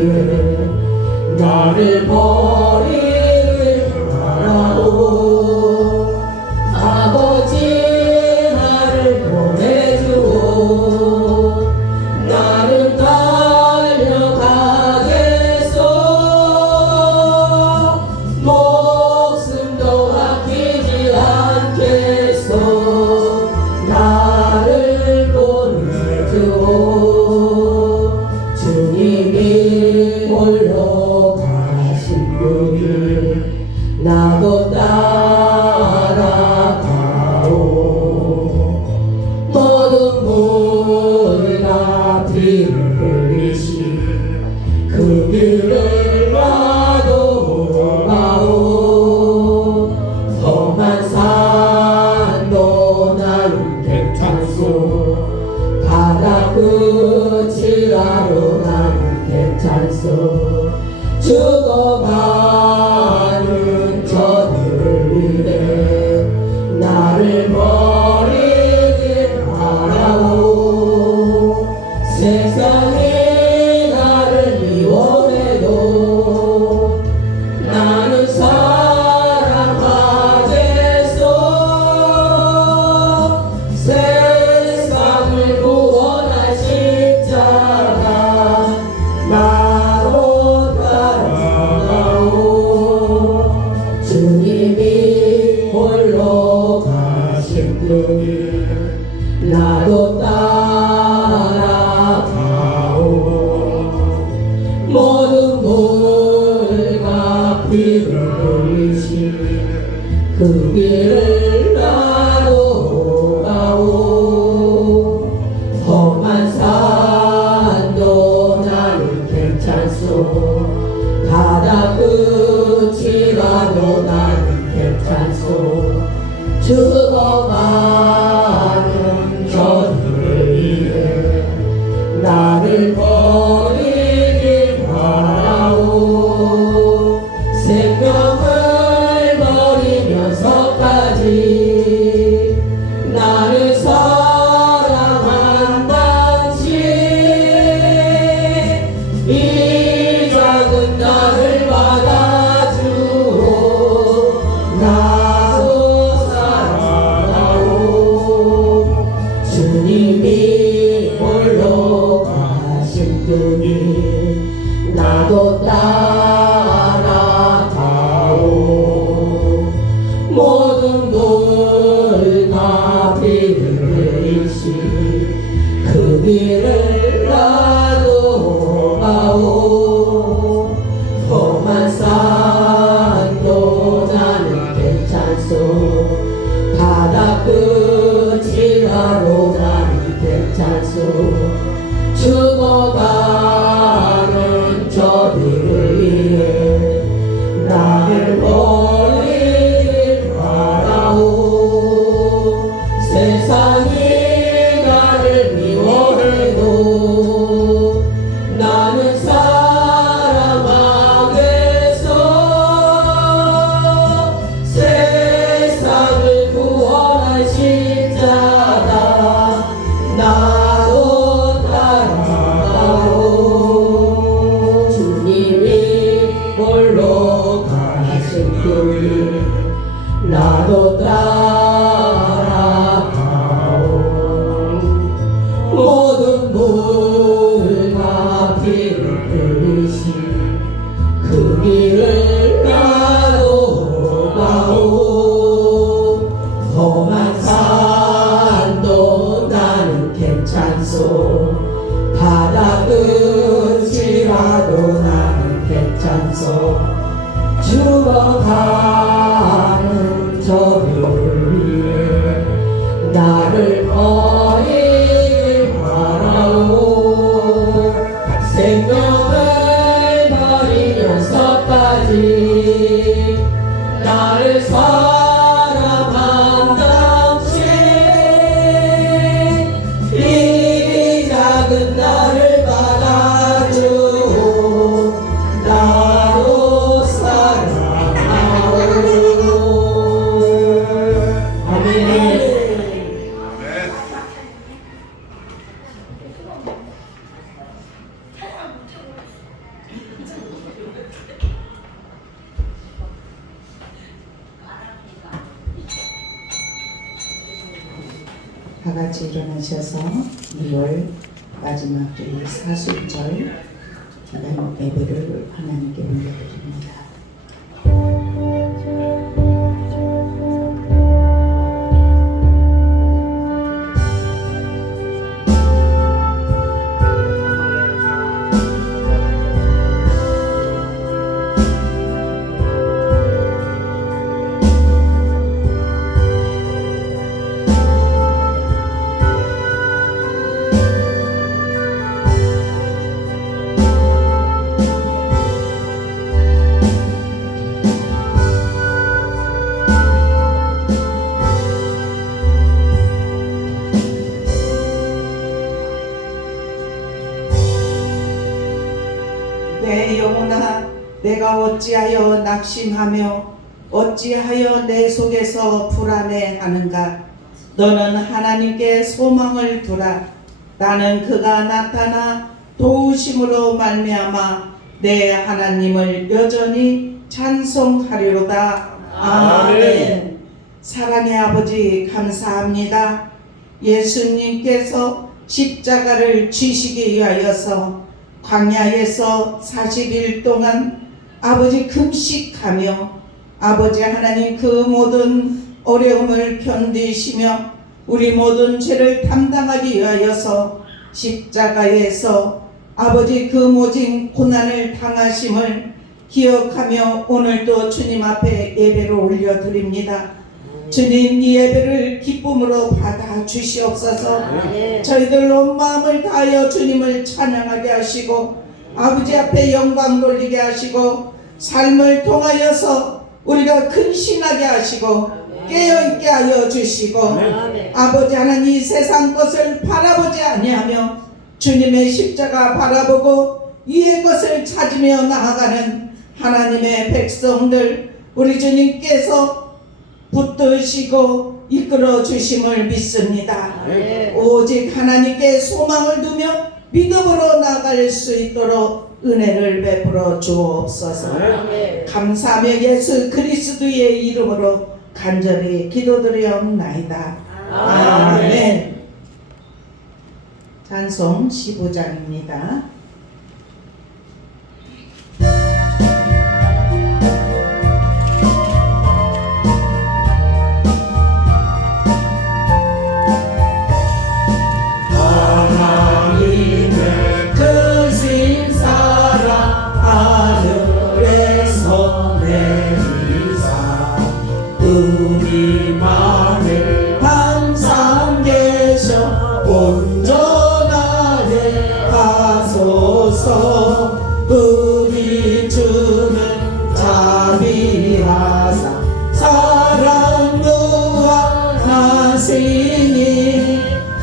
위해 나를 버리지 말아오. 아버지 나를 보내주오. 나는 달려가겠소. 목숨도 아끼지 않겠소. 나를 보내주오. 주님이 홀로 가신 길을 나도 따라가오. 모든 물과 피를 흘리신 그 길을 나도 가오. 험한 산도 나는 괜찮소. 바다 끝이라도 나는 괜찮소. 죽어가는 저들을 위해 나를 버리지 말아오. 세상이 나를 미워해도 나는 사랑하겠소. 세상을 구원할 십자가 나로 따라가오. 주님이 홀로 가신 길 나도 따라가오. 모든 물과 피를 흘리신 그 길을 나도 가오. 험한 산도 나는 괜찮소. 바다 끝이라도 나는 괜찮소. 죽어가는 저들을 위해 나를 버리지 말아오. 생명을 버리면서까지 나를 사랑한 당신, 이 작은 나를 받아주오. 나도 사랑하오. 주님이 홀로 가신 그 길 나도 따라가오. 모든 물과 피를 흘리신 그 길을 나도 가오. 험한 산도 나는 괜찮소. 바다 끝이라도 나는 괜찮소. 죽어가는 저들을 위해 나를 버리지 말아오. 세상이 나를 미워해도 나는 사랑하겠소. 세상을 구원할 십자가 나도 따라가오. 주님이 홀로 가신 길 나도 따라가오. 모든 물과 피를 흘리신 그 길을 나도 가오. 험한 산도 나는 괜찮소. 바다 끝이라도 나는 괜찮소. 죽어가는 저들을 위해 나를 버리지 말아오. 생명을 버리면서까지 나를 사랑한 당신, 이 작은 나를 받아주오. 나도 사랑하오. 아멘. 다 같이 일어나셔서 2월 마지막 주일 사순절 기간 예배를 하나님께 올려드립니다. 내 영혼아, 내가 어찌하여 낙심하며 어찌하여 내 속에서 불안해하는가? 너는 하나님께 소망을 두라. 나는 그가 나타나 도우심으로 말미암아 내 하나님을 여전히 찬송하리로다. 아멘. 사랑의 아버지, 감사합니다. 예수님께서 십자가를 지시기 위하여서 광야에서 40일 동안 아버지 금식하며 아버지 하나님 그 모든 어려움을 견디시며 우리 모든 죄를 담당하기 위하여서 십자가에서 아버지 그 모진 고난을 당하심을 기억하며 오늘도 주님 앞에 예배를 올려드립니다. 주님, 이 예배를 기쁨으로 받아 주시옵소서. 저희들 온 마음을 다하여 주님을 찬양하게 하시고 아버지 앞에 영광 돌리게 하시고 삶을 통하여서 우리가 근신하게 하시고 깨어있게 하여 주시고 아버지 하나님, 이 세상 것을 바라보지 아니하며 주님의 십자가 바라보고 위의 것을 찾으며 나아가는 하나님의 백성들, 우리 주님께서 붙드시고 이끌어 주심을 믿습니다. 오직 하나님께 소망을 두며 믿음으로 나갈 수 있도록 은혜를 베풀어 주옵소서. 감사하며 예수 그리스도의 이름으로 간절히 기도드리옵나이다. 아멘. 찬송 15장입니다. 우리만을 항상 계셔 온전하게 하소서. 우리 주는 자비하사 사랑 무한하시니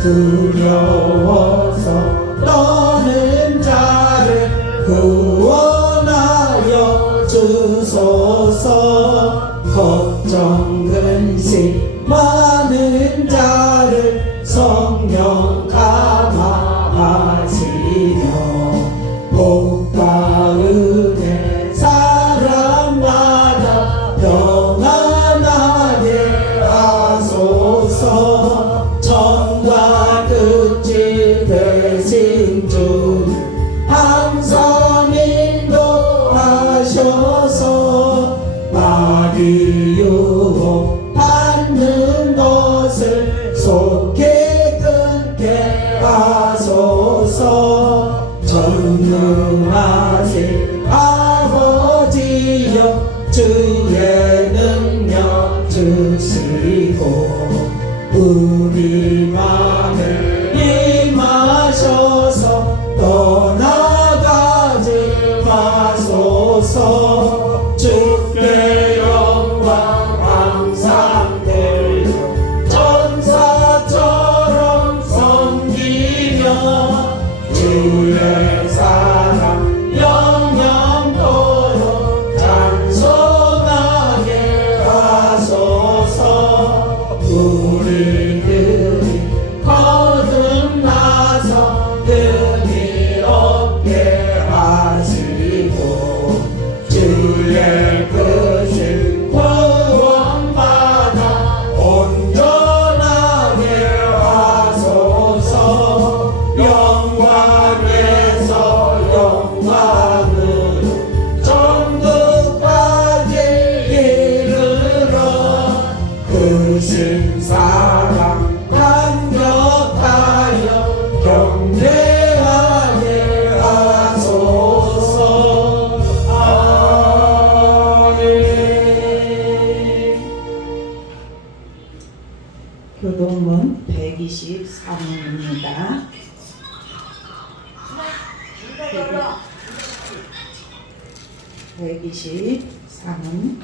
두려워서 떠는 자를 구원하여 주소서. 걱정 근심 많은 자를 성령 감화하시며 복과 은혜 사람마다 평안하게 하소서. 전과 끝이 되신 주 항상 인도하셔서 마리 유혹 받는 것을 속히 끊게 하소서. 전능하신 아버지여 주의 능력 주시고 우리 맘에 임하셔서 떠나가지 마소서. 주께 영광 항상 돌려 전사처럼 섬기며 주의 사랑 영영토록 찬송하게 하소서. 우리들이 거듭나서 흠이 없게 하시고 주의 123은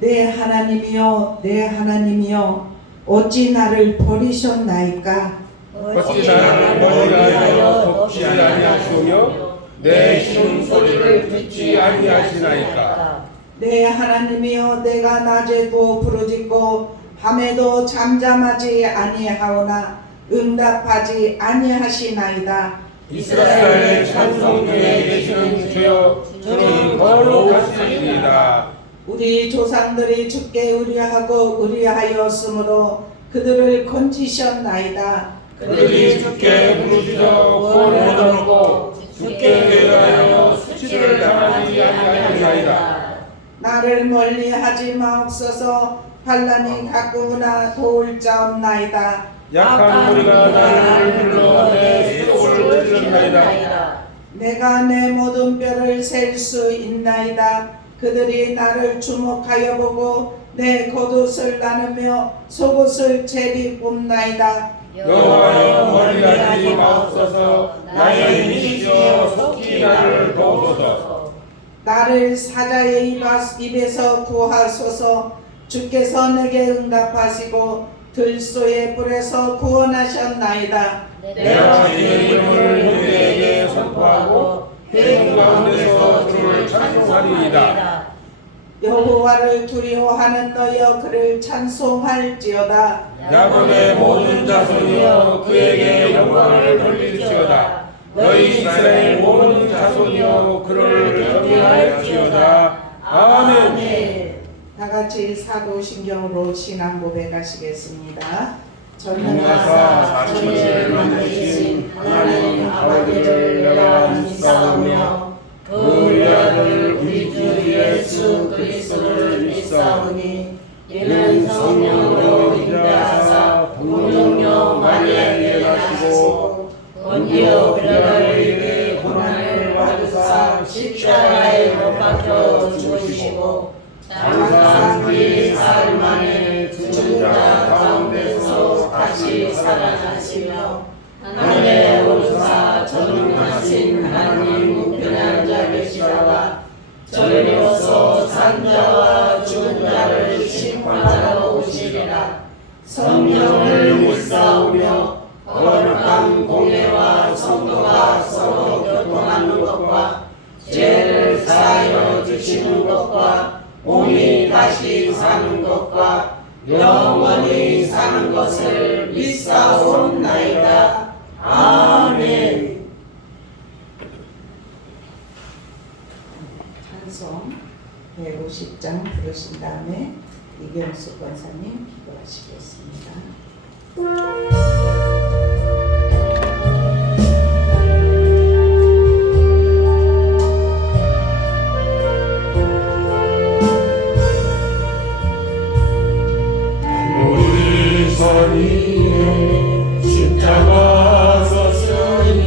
내 하나님이여 내 하나님이여 어찌 나를 버리셨나이까 어찌 나를 머리하여 돕지 아니하시며 내 신음소리를 듣지 아니하시나이까. 내 하나님이여 내가 낮에도 부르짖고 밤에도 잠잠하지 아니하오나 응답하지 아니하시나이다. 이스라엘의 찬송 중에 계시는 주여 주는 거룩하시니이다. 우리 조상들이 주께 의뢰하고 의뢰하였으므로 그들을 건지셨나이다. 그들이 주께 부르짖어 구원을 얻었고 주께 대하여 수치를 당하지 아니하였나이다. 나를 멀리하지 마옵소서. 환난이 가꾸나 도울 자 없나이다. 약한 우리가 나를 불러 내 속을 찔렀나이다. 내가 내 모든 뼈를 셀 수 있나이다. 그들이 나를 주목하여 보고 내 겉옷을 나누며 속옷을 제비 뽑나이다. 여호와여 멀리하지 마옵소서. 나의 이시여 속히 나를 도우소서. 나를 사자의 입에서 구하소서. 주께서 내게 응답하시고 들소의 불에서 구원하셨나이다. 내가 주의 이름을 너희에게 선포하고 해군 가운데서 주를 찬송하리이다. 여호와를 두려워하는 너여 그를 찬송할지어다. 야곱의 모든 자손이여 그에게 영광을 돌릴지어다. 너희 이스라엘 모든 자손이여 그를 경외할지어다. 아멘. 다 같이 사도신경으로 신앙 고백하시겠습니다. 전능하사 천지를 만드신 하나님 아버지를 내가 믿사오며 그 우리 아들 우리 주 예수 그리스도를 믿사오니 이는 성령으로 인자하사 동정녀 마리아에게 나시고 본디오 빌라도에게 고난을 받으사 십자가에 못 박혀 죽으시고 장사 뒤 사흘 만에 죽은 자 가운데서 다시 살아나시며 하늘에 오르사 전능하신 하나님 우편에 앉아 계시다가 저희로서 산자와 죽은 자를 심판하러 오시리라. 성령을 믿사오며 거룩한 공예와 성도가 서로 교통하는 것과 죄를 사하여 주시는 것과 몸이 다시 사는 것과 영원히 사는 것을 믿사옵나이다. 아멘. 찬송 150장 부르신 다음에 이경수 권사님 기도하시겠습니다. 우리 선이여 십자가 섰으니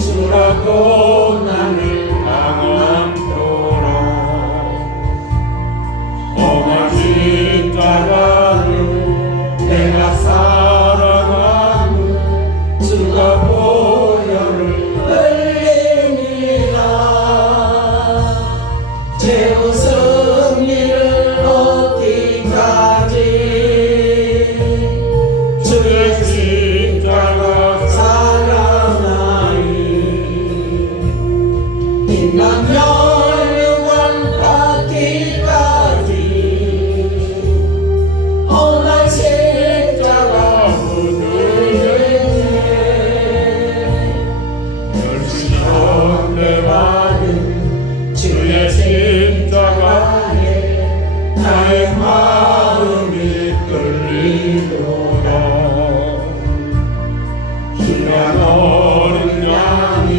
주라고 나를 강함토라. 험한 십자가를 내가 사랑하는 주가 보혈을 흘리니라. 죄의 승리를 얻기까지 주의 십자가 사랑하니 인간 멸류관 받기까지 험한 십자가 흔들네. 열심히 받은 주의 십자가에 나의 마음이 끌리도다. 귀한 어린 양이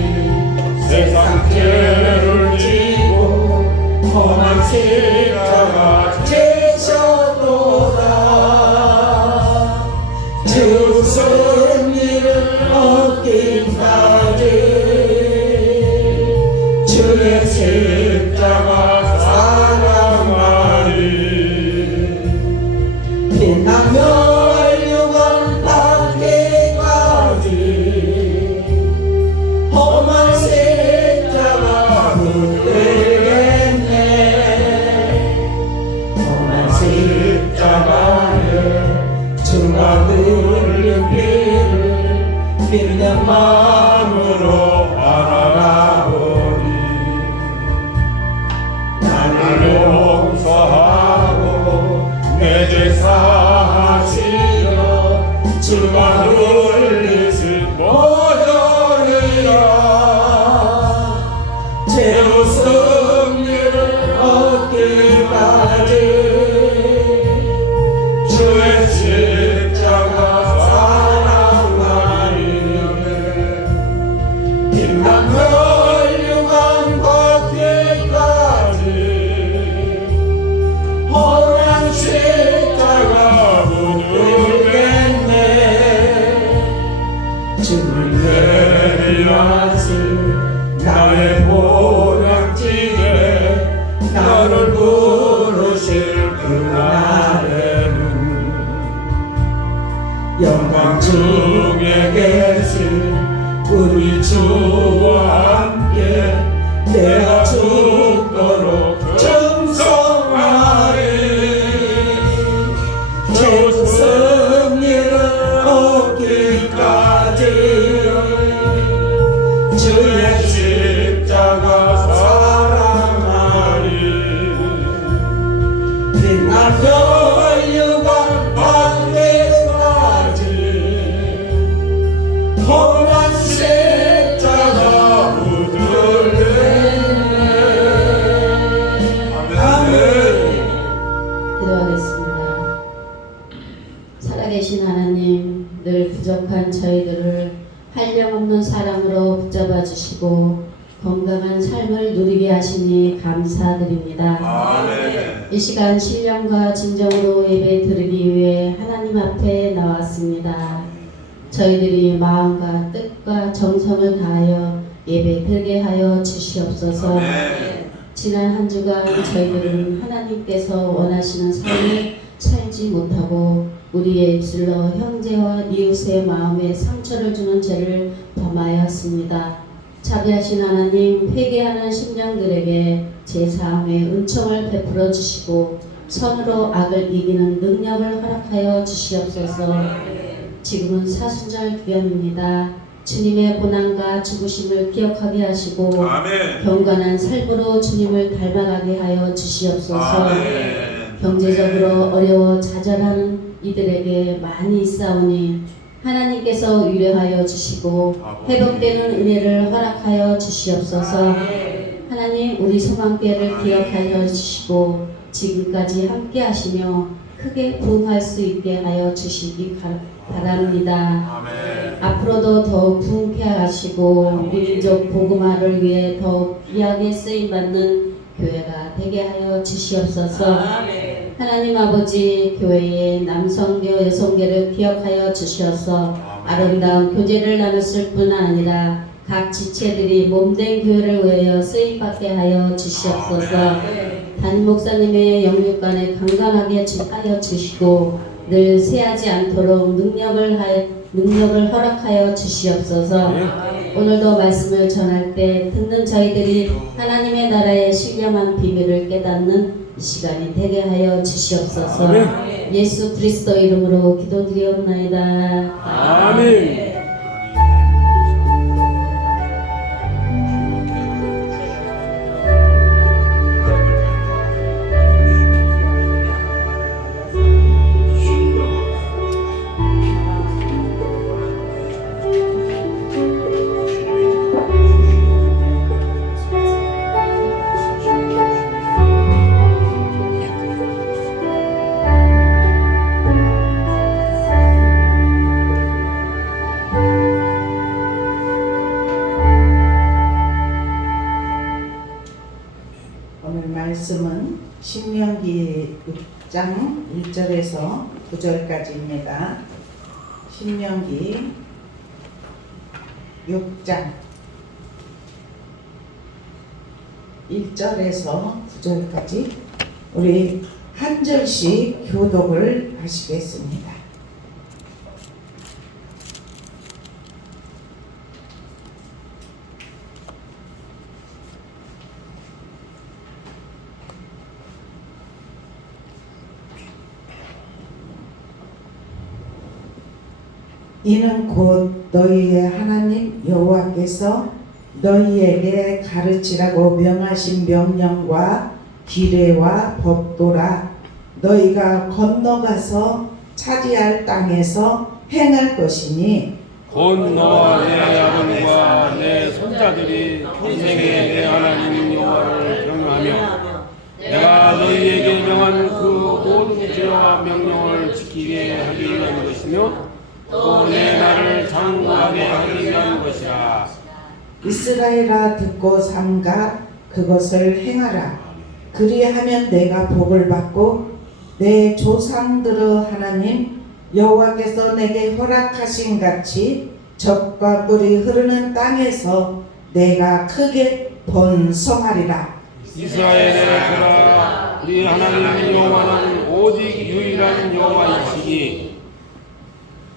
세상 죄를 지고 험한 십자가 지셨도다. 주 승리를 얻기까지 주의 십자가 사랑하리. 십자가에 주가 흘린 피를 믿는 마음으로 바라보니 나를 용서하고 내 죄 사하시려 주가 흘리신 보혈이라 죄로 승리를 얻기까지 주의 십자가 사랑하리네 빛난 혈육한 받기까지 험한 십자가 붙들겠네 주를 내려하신 나의 보양지에 나를 부르실 그날에는 영광 중에 계신 우리 주와 함께 내가 죽도록 충성하리 주 승리를 얻기까지 주의 십자가 사랑하리 빛난 혈육아 받기까지 험한 십자가 붙들리네 아멘. 기도하겠습니다. 살아계신 하나님, 늘 부족한 저희들을 한량없는 사랑으로 붙잡아 주시고 건강한 삶을 누리게 하시니 감사드립니다. 아멘. 이 시간 신령과 진정으로 예배 드리기 위해 하나님 앞에 나왔습니다. 저희들이 마음과 뜻과 정성을 다하여 예배 드리게 하여 주시옵소서. 지난 한 주간 저희들은 하나님께서 원하시는 삶을 살지 못하고 우리의 입술로 형제와 이웃의 마음에 상처를 주는 죄를 범하였습니다. 자비하신 하나님, 회개하는 심령들에게 제사함의 은총을 베풀어 주시고 선으로 악을 이기는 능력을 허락하여 주시옵소서. 지금은 사순절 기념입니다. 주님의 고난과 죽으심을 기억하게 하시고 아멘. 경건한 삶으로 주님을 닮아가게 하여 주시옵소서. 경제적으로 어려워 좌절하는 이들에게 많이 있사오니 하나님께서 위로하여 주시고 회복되는 은혜를 허락하여 주시옵소서. 하나님, 우리 소망교회를 기억하여 주시고 지금까지 함께 하시며 크게 부흥할 수 있게 하여 주시기 바랍니다. 앞으로도 더욱 부흥케 하시고 민족 복음화를 위해 더욱 귀하게 쓰임받는 교회가 되게 하여 주시옵소서. 하나님 아버지, 교회의 남성교 여성교를 기억하여 주셔서 아름다운 교제를 나눴을 뿐 아니라 각 지체들이 몸된 교회를 위하여 쓰임받게 하여 주시옵소서. 담임 목사님의 영육간에 강건하게 하여 주시고 늘 세하지 않도록 능력을 허락하여 주시옵소서. 오늘도 말씀을 전할 때 듣는 저희들이 하나님의 나라의 신령한 비밀을 깨닫는 시간이 되게 하여 주시옵소서. 예수 그리스도 이름으로 기도드리옵나이다. 아멘. 오늘 말씀은 신명기 6장 1절에서 9절까지입니다. 신명기 6장 1절에서 9절까지 우리 한 절씩 교독을 하시겠습니다. 이는 곧 너희의 하나님 여호와께서 너희에게 가르치라고 명하신 명령과 규례와 법도라. 너희가 건너가서 차지할 땅에서 행할 것이니 곧 너와 내 아들과 내 손자들이 평생에 내 하나님 여호와를 경외하며 내가 너희에게 명한 그 모든 규례와 명령을 지키게 하기 위한 것이며 또 내 나를 장구하게 하기 위한 것이라. 이스라엘아 듣고 삼가 그것을 행하라. 그리하면 내가 복을 받고 내 조상들의 하나님 여호와께서 내게 허락하신 같이 젖과 꿀이 흐르는 땅에서 내가 크게 번성하리라. 이스라엘의 그라 우리 하나님 여호와는 오직 유일한 여호와이시니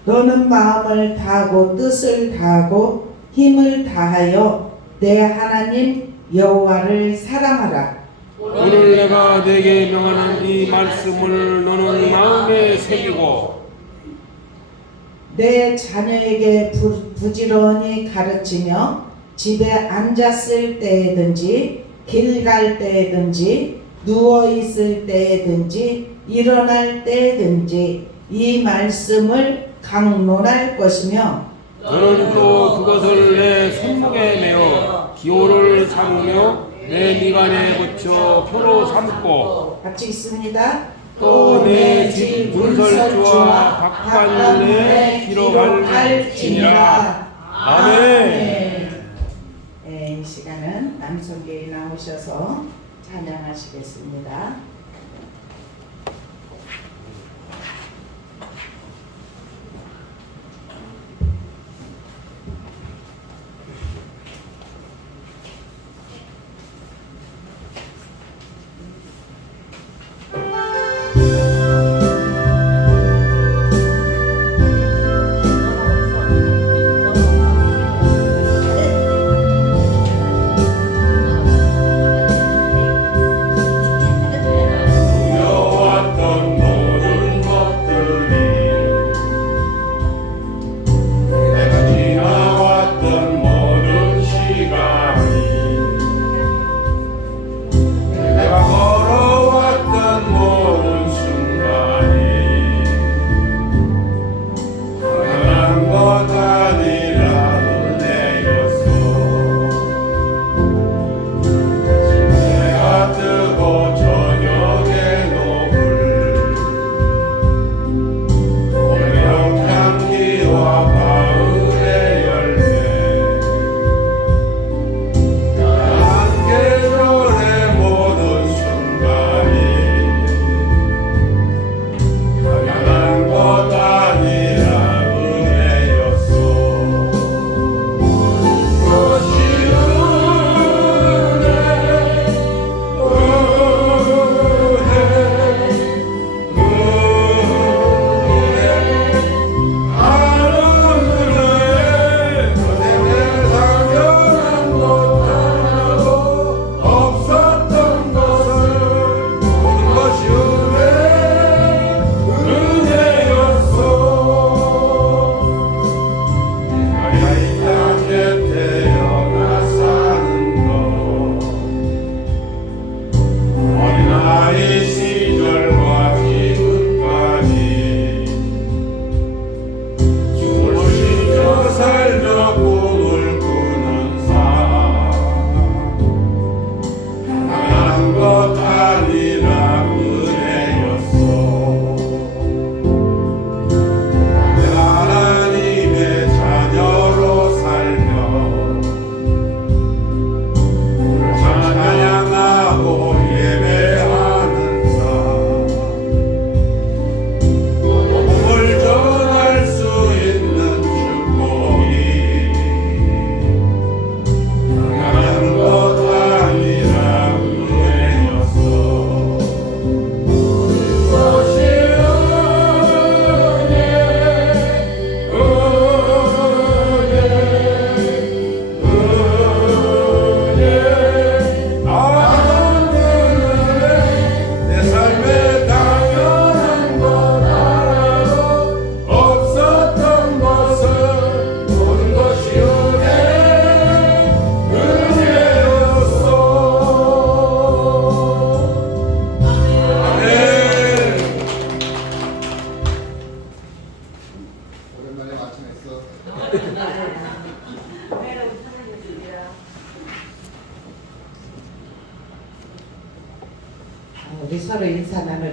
너는 마음을 다하고 뜻을 다하고 힘을 다하여 내 하나님 여호와를 사랑하라. 오늘 내가 네게 명하는 이 말씀을 너는 마음에 새기고 내 자녀에게 부지런히 가르치며 집에 앉았을 때든지 길 갈 때든지 누워 있을 때든지 일어날 때든지 이 말씀을 강론할 것이며 너는 또 그것을 내 손목에 메어 기호를 삼으며 내 미간에 붙여 표로 삼고 같이 있습니다. 또 내 집 문설주와 박간문에 기록할지니라. 아멘. 이 시간은 남성계에 나오셔서 찬양하시겠습니다.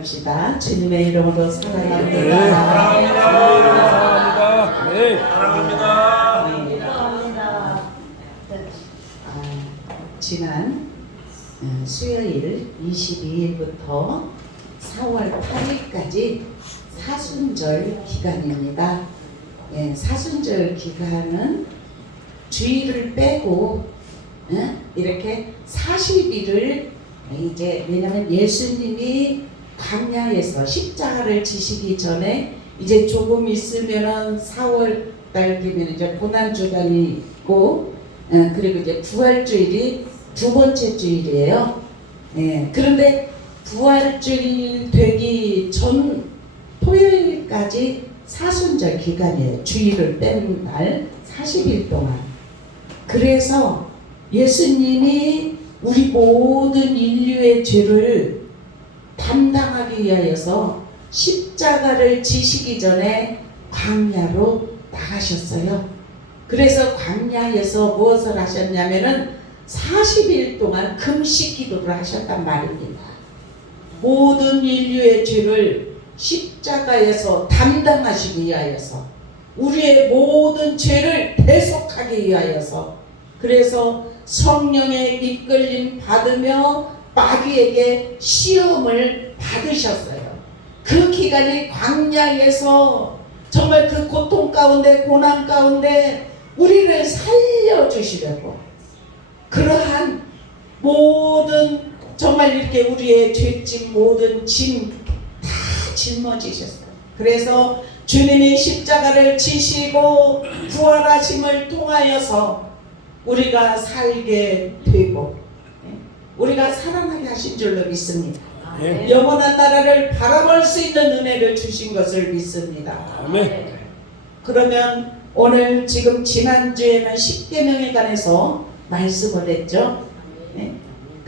기도합시다. 주님의 이름으로 네, 사랑합니다. 사랑합니다. 네, 지난 수요일 22일부터 4월 8일까지 사순절 기간입니다. 사순절 기간은 주일을 빼고 이렇게 40일을 이제 왜냐면 예수님이 광야에서 십자가를 지시기 전에 이제 조금 있으면은 4월 달 되면 이제 고난 주간이 있고 그리고 이제 부활주일이 두 번째 주일이에요. 그런데 부활주일 되기 전 토요일까지 사순절 기간이에요. 주일을 뺀 날 40일 동안. 그래서 예수님이 우리 모든 인류의 죄를 담당하기 위하여서 십자가를 지시기 전에 광야로 나가셨어요. 그래서 광야에서 무엇을 하셨냐면은 40일 동안 금식 기도를 하셨단 말입니다. 모든 인류의 죄를 십자가에서 담당하시기 위하여서 우리의 모든 죄를 대속하기 위하여서 그래서 성령의 이끌림 받으며 마귀에게 시험을 받으셨어요. 그 기간이 광야에서 정말 그 고통 가운데 고난 가운데 우리를 살려주시려고 그러한 모든 정말 이렇게 우리의 죄짐 모든 짐 다 짊어지셨어요. 그래서 주님이 십자가를 지시고 부활하심을 통하여서 우리가 살게 되고 우리가 살아나게 하신 줄로 믿습니다. 네. 영원한 나라를 바라볼 수 있는 은혜를 주신 것을 믿습니다. 아멘. 그러면 오늘 지금 지난주에는 십계명에 관해서 말씀을 했죠.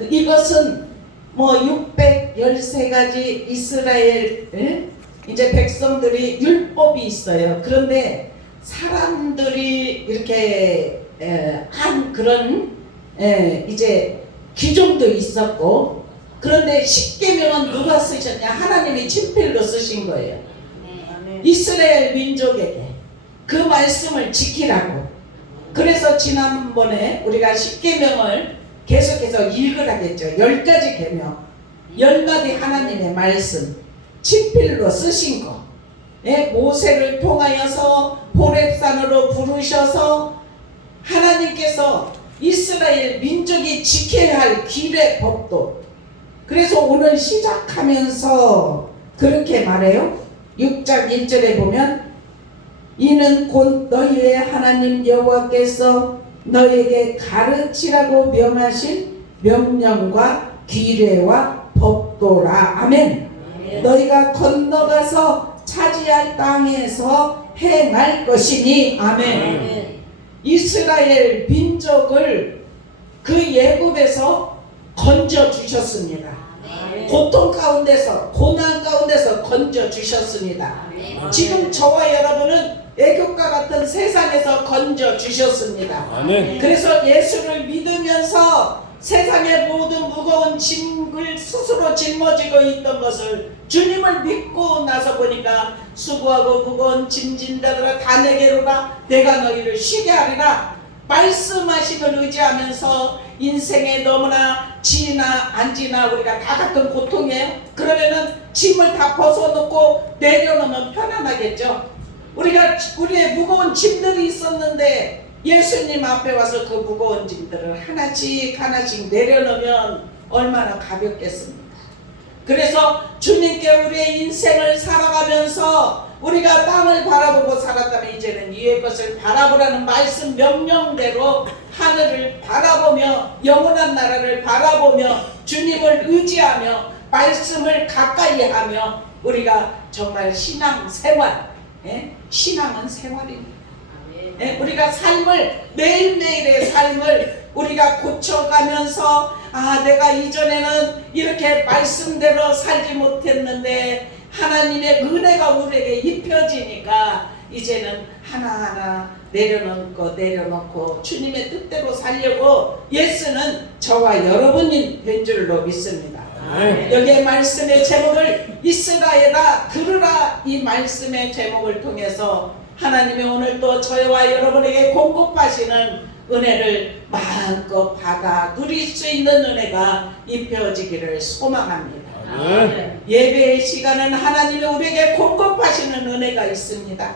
이것은 뭐 613가지 이스라엘 이제 백성들이 율법이 있어요. 그런데 사람들이 이렇게 한 그런 이제 규정도 있었고 그런데 십계명은 누가 쓰셨냐? 하나님이 친필로 쓰신 거예요. 이스라엘 민족에게 그 말씀을 지키라고. 그래서 지난번에 우리가 십계명을 계속해서 읽으라겠죠. 10가지 계명 10마디 하나님의 말씀 친필로 쓰신 거 모세를 통하여서 호렙산으로 부르셔서 하나님께서 이스라엘 민족이 지켜야 할 규례 법도 그래서 오늘 시작하면서 그렇게 말해요. 6장 1절에 보면 이는 곧 너희의 하나님 여호와께서 너희에게 가르치라고 명하신 명령과 규례와 법도라. 아멘. 너희가 건너가서 차지할 땅에서 행할 것이니. 아멘. 이스라엘 민족을 그 애굽에서 건져 주셨습니다. 고통 가운데서 고난 가운데서 건져 주셨습니다. 지금 저와 여러분은 애국과 같은 세상에서 건져 주셨습니다. 아멘. 그래서 예수를 믿으면서 세상의 모든 무거운 짐을 스스로 짊어지고 있던 것을 주님을 믿고 나서 보니까 수고하고 무거운 짐진 자들아 다 내게로라 내가 너희를 쉬게 하리라 말씀하심을 의지하면서 인생에 너무나 지나 안 지나 우리가 다 같은 고통이에요. 그러면은 짐을 다 벗어놓고 내려놓으면 편안하겠죠. 우리가 우리의 무거운 짐들이 있었는데 예수님 앞에 와서 그 무거운 짐들을 하나씩 하나씩 내려놓으면 얼마나 가볍겠습니까? 그래서 주님께 우리의 인생을 살아가면서 우리가 땅을 바라보고 살았다면 이제는 위의 것을 바라보라는 말씀 명령대로 하늘을 바라보며 영원한 나라를 바라보며 주님을 의지하며 말씀을 가까이 하며 우리가 정말 신앙 생활 신앙은 생활입니다. 우리가 삶을 매일매일의 삶을 우리가 고쳐가면서 내가 이전에는 이렇게 말씀대로 살지 못했는데 하나님의 은혜가 우리에게 입혀지니까 이제는 하나하나 내려놓고 주님의 뜻대로 살려고 예수는 저와 여러분이 된 줄로 믿습니다. 네. 여기에 말씀의 제목을 이스라엘아 들으라, 이 말씀의 제목을 통해서 하나님이 오늘 또 저와 여러분에게 공급하시는 은혜를 마음껏 받아 누릴 수 있는 은혜가 입혀지기를 소망합니다. 네. 예배의 시간은 하나님이 우리에게 공급하시는 은혜가 있습니다.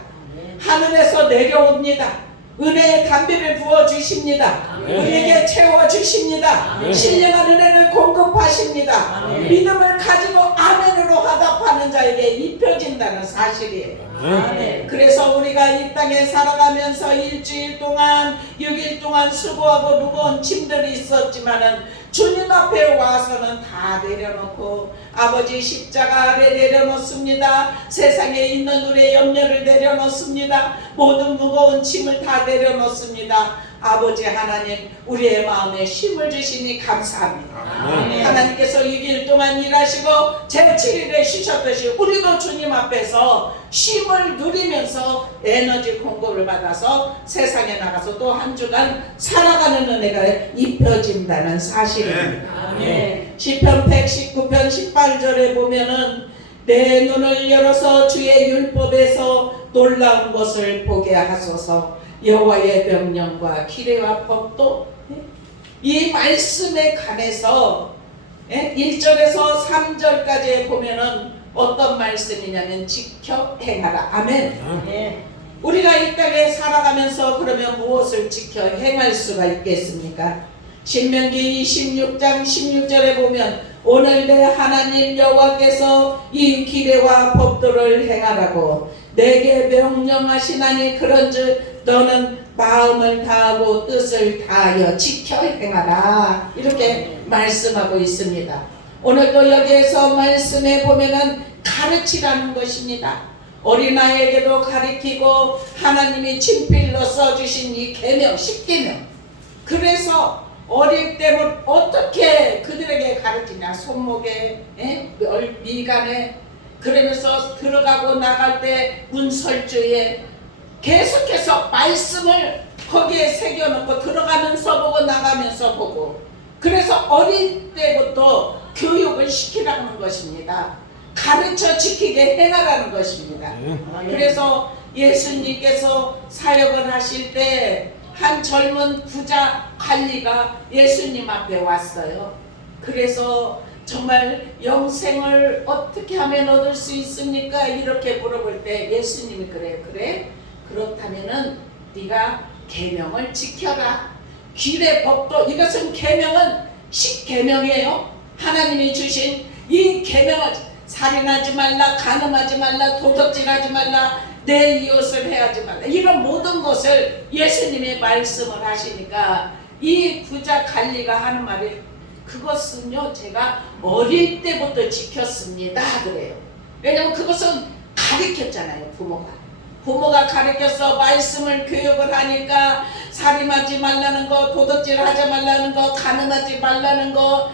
하늘에서 내려옵니다. 은혜의 담비를 부어주십니다. 네. 우리에게 채워주십니다. 네. 신령한 은혜를 공급하십니다. 네. 믿음을 가지고 아멘으로 화답하는 자에게 입혀진다는 사실이에요. 네. 그래서 우리가 이 땅에 살아가면서 일주일 동안 6일 동안 수고하고 무거운 짐들이 있었지만은 주님 앞에 와서는 다 내려놓고 아버지 십자가 아래 내려놓습니다. 세상에 있는 우리의 염려를 내려놓습니다. 모든 무거운 짐을 다 내려놓습니다. 아버지 하나님, 우리의 마음에 쉼을 주시니 감사합니다. 아멘. 하나님께서 6일 동안 일하시고 제7일에 쉬셨듯이 우리도 주님 앞에서 쉼을 누리면서 에너지 공급을 받아서 세상에 나가서 또 한 주간 살아가는 은혜가 입혀진다는 사실입니다. 시편 119편 18절에 보면은 내 눈을 열어서 주의 율법에서 놀라운 것을 보게 하소서. 여호와의 명령과 규례와 법도 이 말씀에 관해서 1절에서 3절까지 보면은 어떤 말씀이냐면 지켜 행하라. 아멘. 우리가 이 땅에 살아가면서 그러면 무엇을 지켜 행할 수가 있겠습니까? 신명기 26장 16절에 보면 오늘 내 하나님 여호와께서 이 규례와 법도를 행하라고 내게 명령하시나니 그런즉 너는 마음을 다하고 뜻을 다하여 지켜 행하라. 이렇게 말씀하고 있습니다. 오늘도 여기에서 말씀해 보면은 가르치라는 것입니다. 어린아이에게도 가르치고 하나님이 친필로 써주신 이 계명, 10계명. 그래서 어릴 때부터 어떻게 그들에게 가르치냐. 손목에, 미간에, 그러면서 들어가고 나갈 때 문설주에 계속해서 말씀을 거기에 새겨놓고 들어가면서 보고 나가면서 보고, 그래서 어릴 때부터 교육을 시키라는 것입니다. 가르쳐 지키게 행하라는 것입니다. 그래서 예수님께서 사역을 하실 때 한 젊은 부자 관리가 예수님 앞에 왔어요. 그래서 정말 영생을 어떻게 하면 얻을 수 있습니까? 이렇게 물어볼 때 예수님이 그래 그렇다면은 네가 계명을 지켜라. 규례 법도, 이것은 계명은 10계명이에요. 하나님이 주신 이 계명을 살인하지 말라, 간음하지 말라, 도둑질하지 말라, 내 이웃을 해하지 말라, 이런 모든 것을 예수님이 말씀을 하시니까 이 부자 관리가 하는 말이 그것은요 제가 어릴 때부터 지켰습니다 그래요. 왜냐면 그것은 가르쳤잖아요. 부모가 가르쳐서 말씀을 교육을 하니까 살인하지 말라는 거, 도둑질 하지 말라는 거, 간음하지 말라는 거,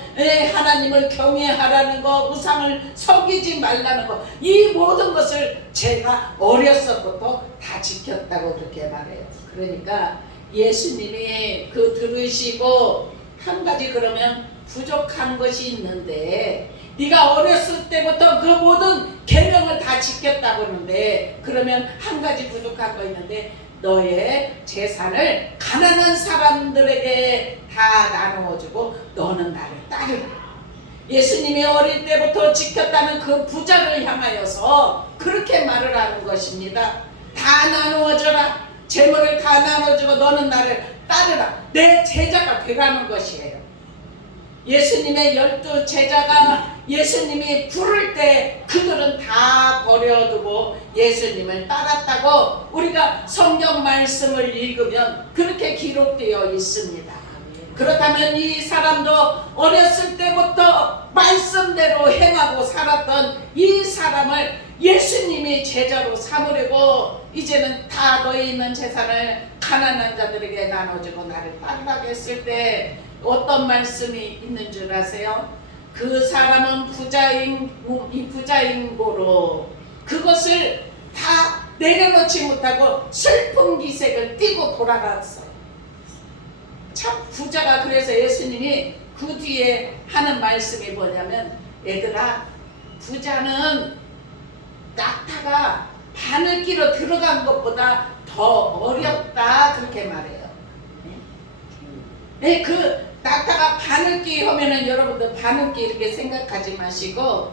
하나님을 경외하라는 거, 우상을 섬기지 말라는 거, 이 모든 것을 제가 어렸을부터 다 지켰다고 그렇게 말해요. 그러니까 예수님이 그 들으시고 한 가지 그러면 부족한 것이 있는데, 네가 어렸을 때부터 그 모든 계명을 다 지켰다고 하는데 그러면 한 가지 부족한 거 있는데 너의 재산을 가난한 사람들에게 다 나누어주고 너는 나를 따르라. 예수님이 어릴 때부터 지켰다는 그 부자를 향하여서 그렇게 말을 하는 것입니다. 다 나누어줘라. 재물을 다 나눠주고 너는 나를 따르라. 내 제자가 되라는 것이에요. 예수님의 12 제자가 예수님이 부를 때 그들은 다 버려두고 예수님을 따랐다고 우리가 성경 말씀을 읽으면 그렇게 기록되어 있습니다. 그렇다면 이 사람도 어렸을 때부터 말씀대로 행하고 살았던 이 사람을 예수님이 제자로 삼으려고 이제는 다 너희 있는 재산을 가난한 자들에게 나눠주고 나를 따르라고 했을 때 어떤 말씀이 있는 줄 아세요? 그 사람은 부자인 고로 그것을 다 내려놓지 못하고 슬픈 기색을 띠고 돌아갔어요. 참 부자가, 그래서 예수님이 그 뒤에 하는 말씀이 뭐냐면 얘들아, 부자는 낙타가 바늘기로 들어간 것보다 더 어렵다 그렇게 말해요. 네, 그 낙타가 바늘기 하면은 여러분들 바늘기 이렇게 생각하지 마시고,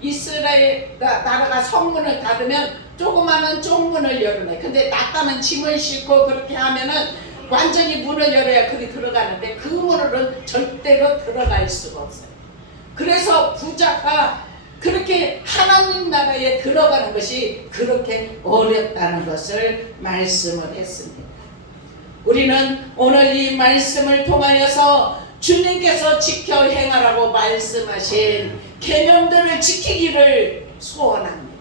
이스라엘 나라가 성문을 닫으면 조그마한 쪽문을 열어놔요. 근데 낙타는 짐을 싣고 그렇게 하면은 완전히 문을 열어야 그리 들어가는데 그 문으로는 절대로 들어갈 수가 없어요. 그래서 부자가 그렇게 하나님 나라에 들어가는 것이 그렇게 어렵다는 것을 말씀을 했습니다. 우리는 오늘 이 말씀을 통하여서 주님께서 지켜 행하라고 말씀하신 계명들을 지키기를 소원합니다.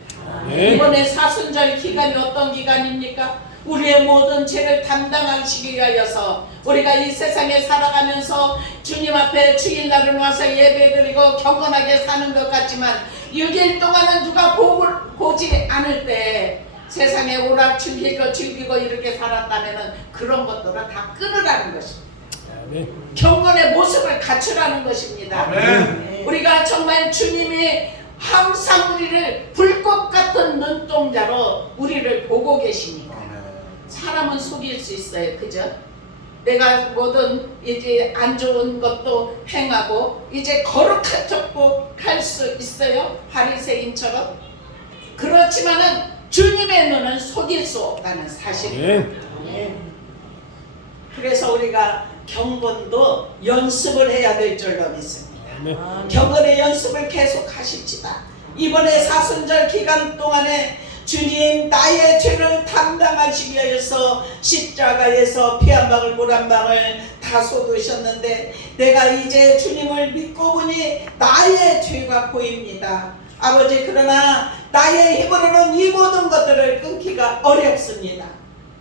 네. 이번에 사순절 기간이 어떤 기간입니까? 우리의 모든 죄를 담당하시기 위하여서 우리가 이 세상에 살아가면서 주님 앞에 주일날은 와서 예배드리고 경건하게 사는 것 같지만 6일 동안은 누가 보지 않을 때 세상에 오락 즐기고 이렇게 살았다면 그런 것들을 다 끊으라는 것입니다. 아멘. 경건의 모습을 갖추라는 것입니다. 아멘. 우리가 정말 주님이 항상 우리를 불꽃 같은 눈동자로 우리를 보고 계시니까 사람은 속일 수 있어요. 그죠? 내가 뭐든 이제 안 좋은 것도 행하고 이제 거룩한 척도 할 수 있어요. 바리새인처럼. 그렇지만은 주님의 눈은 속일 수 없다는 사실입니다. 그래서 우리가 경건도 연습을 해야 될 줄로 믿습니다. 아멘. 경건의 연습을 계속 하십시다. 이번에 사순절 기간 동안에 주님 나의 죄를 담당하시기 위해서 십자가에서 피 한 방울 물 한 방울 다 쏟으셨는데 내가 이제 주님을 믿고 보니 나의 죄가 보입니다. 아버지, 그러나 나의 힘으로는 이 모든 것들을 끊기가 어렵습니다.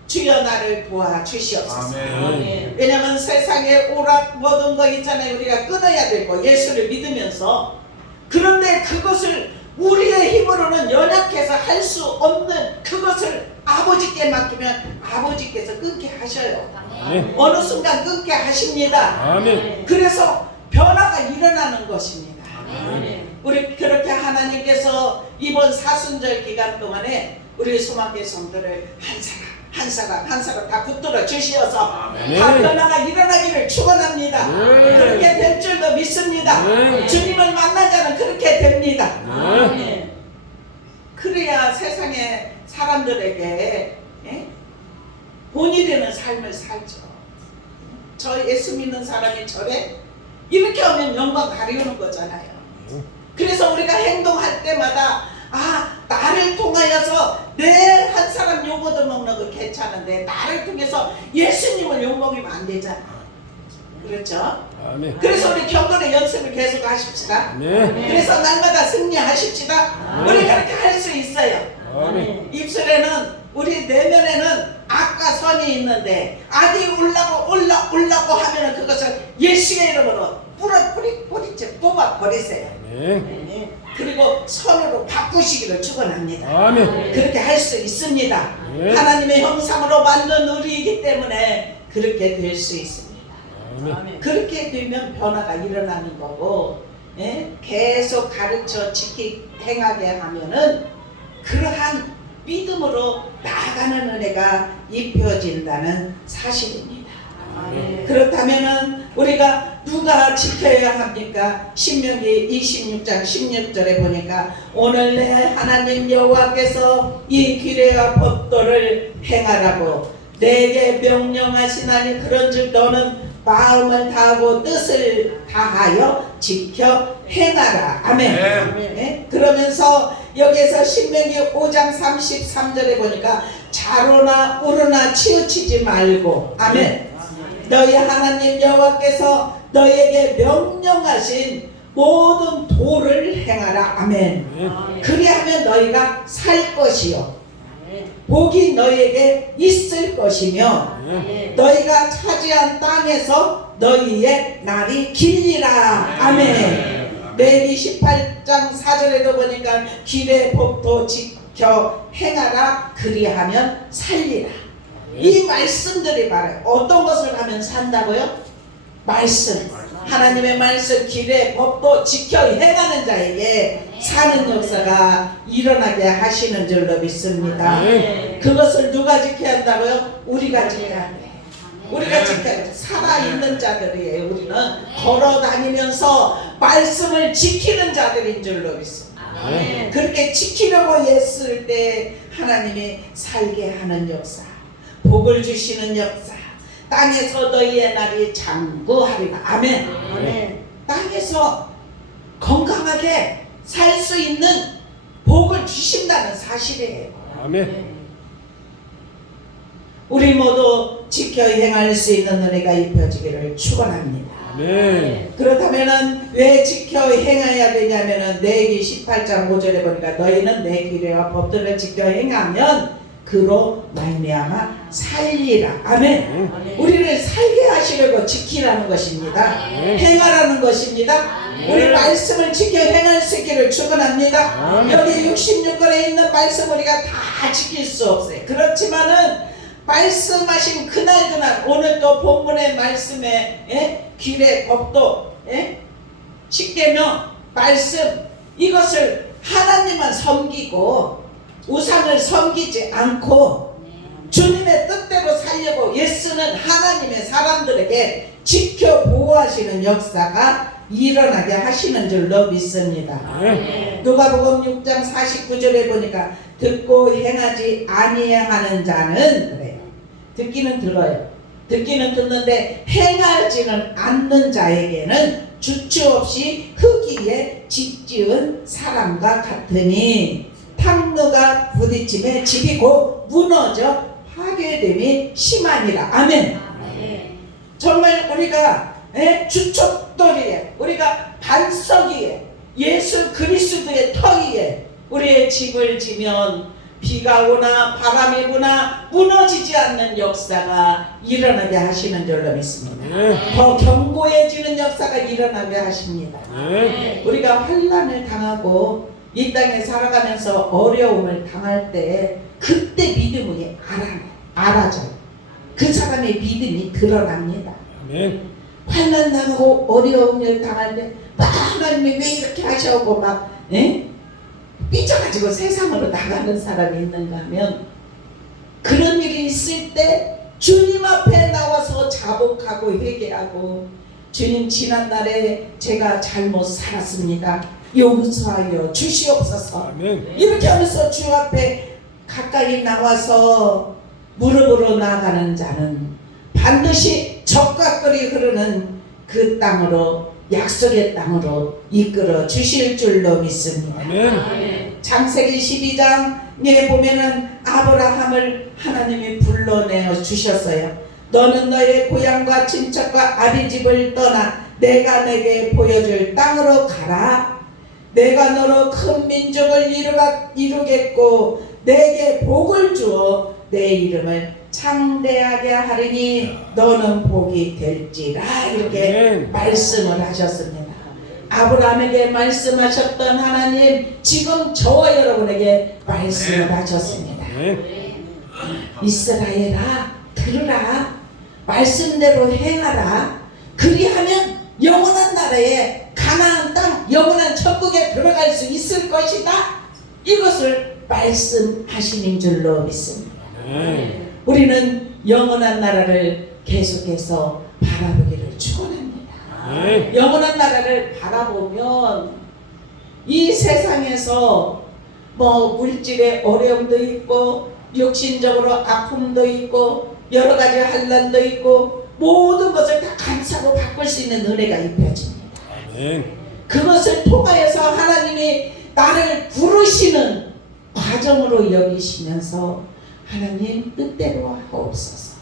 주여 나를 도와주시옵소서. 아멘. 왜냐하면 세상에 오락 모든 거 있잖아요. 우리가 끊어야 되고 예수를 믿으면서. 그런데 그것을 우리의 힘으로는 연약해서 할 수 없는 그것을 아버지께 맡기면 아버지께서 끊게 하셔요. 아멘. 어느 순간 끊게 하십니다. 아멘. 그래서 변화가 일어나는 것입니다. 아멘. 우리 그렇게 하나님께서 이번 사순절 기간 동안에 우리 소망의 성도를 한 사람 다 붙들어 주시어서 아멘. 다 변화가 일어나기를 축원합니다. 네. 그렇게 될 줄도 믿습니다. 네. 주님을 만난 자는 그렇게 됩니다. 네. 그래야 세상의 사람들에게 본이 되는 삶을 살죠. 저 예수 믿는 사람이 저래? 이렇게 하면 영광 가리우는 거잖아요. 그래서 우리가 행동할 때마다 나를 통하여서 내 한 사람 욕 얻어먹는 거 괜찮은데 나를 통해서 예수님을 욕먹이면 안 되잖아. 그렇죠? 아멘. 그래서 우리 경건의 연습을 계속 하십시다. 네. 그래서 날마다 승리하십시다. 우리 그렇게 할 수 있어요. 아멘. 입술에는 우리 내면에는 악과 선이 있는데 악이 올라고 하면은 그것을 예수의 이름으로 뽑아 버리세요. 아멘. 그리고 선으로 바꾸시기를 축원합니다. 아멘. 그렇게 할 수 있습니다. 네. 하나님의 형상으로 만든 우리이기 때문에 그렇게 될 수 있습니다. 아멘. 그렇게 되면 변화가 일어나는 거고, 계속 가르쳐 행하게 하면은 그러한 믿음으로 나아가는 은혜가 입혀진다는 사실입니다. 그렇다면은 우리가 누가 지켜야 합니까? 신명기 26장 16절에 보니까 오늘 내 하나님 여호와께서 이 규례와 법도를 행하라고 내게 명령하시나니 그런즉 너는 마음을 다하고 뜻을 다하여 지켜 행하라. 아멘. 네? 그러면서 여기에서 신명기 5장 33절에 보니까 자로나 우르나 치우치지 말고 아멘. 너희 하나님 여호와께서 너희에게 명령하신 모든 도를 행하라. 아멘. 그리하면 너희가 살 것이요 복이 너희에게 있을 것이며 너희가 차지한 땅에서 너희의 날이 길리라. 아멘. 레위 18장 4절에도 보니까 길의 법도 지켜 행하라. 그리하면 살리라. 이 말씀들이 말해요. 어떤 것을 하면 산다고요? 말씀. 하나님의 말씀 길의 법도 지켜 행하는 자에게 사는 역사가 일어나게 하시는 줄로 믿습니다. 그것을 누가 지켜야 한다고요? 우리가 지켜야 돼. 우리가 지켜야 돼. 살아있는 자들이에요. 우리는 걸어다니면서 말씀을 지키는 자들인 줄로 믿습니다. 그렇게 지키려고 애쓸 때 하나님이 살게 하는 역사, 복을 주시는 역사, 땅에서 너희의 날이 장구하리라. 아멘. 땅에서 건강하게 살 수 있는 복을 주신다는 사실이에요. 아멘. 우리 모두 지켜 행할 수 있는 은혜가 입혀지기를 축원합니다. 아멘. 그렇다면은 왜 지켜 행해야 되냐면은 레위기 18장 5절에 보니까 너희는 내 규례와 법들을 지켜 행하면 그로 말미암아 살리라. 아멘. 우리를 살게 하시려고 지키라는 것입니다. 행하라는 것입니다. 우리 말씀을 지켜 행할 수 있기를 축원합니다. 여기 66권에 있는 말씀 우리가 다 지킬 수 없어요. 그렇지만은 말씀하신 그날 오늘 또 본문의 말씀에 규례 법도 10계명 말씀 이것을 하나님만 섬기고 우상을 섬기지 않고 주님의 뜻대로 살려고 애쓰는 하나님의 사람들에게 지켜 보호하시는 역사가 일어나게 하시는 줄로 믿습니다. 누가복음 6장 49절에 보니까 듣고 행하지 아니하는 자는 그래요. 듣기는 들어요. 듣기는 듣는데 행하지는 않는 자에게는 주체 없이 흙 위에 집 지은 사람과 같으니 탕루가 부딪힘에 집이 곧 무너져 파괴됨이 심하니라. 아멘. 정말 우리가 주춧돌이에 우리가 반석 위에 예수 그리스도의 터 위에 우리의 집을 지면 비가 오나 바람이 부나 무너지지 않는 역사가 일어나게 하시는 줄로 믿습니다. 더 견고해지는 역사가 일어나게 하십니다. 우리가 환난을 당하고 이 땅에 살아가면서 어려움을 당할 때 그때 믿음이 알아져요. 그 사람의 믿음이 드러납니다. 환난 당하고 어려움을 당할 때 하나님이 왜 이렇게 하셔고 막 삐져가지고 세상으로 나가는 사람이 있는가 하면 그런 일이 있을 때 주님 앞에 나와서 자복하고 회개하고 주님 지난날에 제가 잘못 살았습니다. 용서하여 주시옵소서. 아멘. 이렇게 하면서 주 앞에 가까이 나와서 무릎으로 나가는 자는 반드시 적과 꿀이 흐르는 그 땅으로 약속의 땅으로 이끌어 주실 줄로 믿습니다. 아멘. 창세기 12장에 보면은 아브라함을 하나님이 불러내어 주셨어요. 너는 너의 고향과 친척과 아비집을 떠나 내가 내게 보여줄 땅으로 가라. 내가 너로 큰 민족을 이루겠고 내게 복을 주어 내 이름을 창대하게 하리니 너는 복이 될지라. 이렇게 말씀을 하셨습니다. 아브라함에게 말씀하셨던 하나님 지금 저와 여러분에게 말씀을 하셨습니다. 이스라엘아 들으라. 말씀대로 행하라. 그리하면 영원한 나라에 가나안 땅 영원한 천국에 들어갈 수 있을 것이다. 이것을 말씀하시는 줄로 믿습니다. 우리는 영원한 나라를 계속해서 바라보기를 축원합니다. 영원한 나라를 바라보면 이 세상에서 뭐 물질의 어려움도 있고 육신적으로 아픔도 있고 여러 가지 환난도 있고 모든 것을 다 감사로 바꿀 수 있는 은혜가 입혀집니다. 그것을 통하여서 하나님이 나를 부르시는 과정으로 여기시면서 하나님 뜻대로 하옵소서,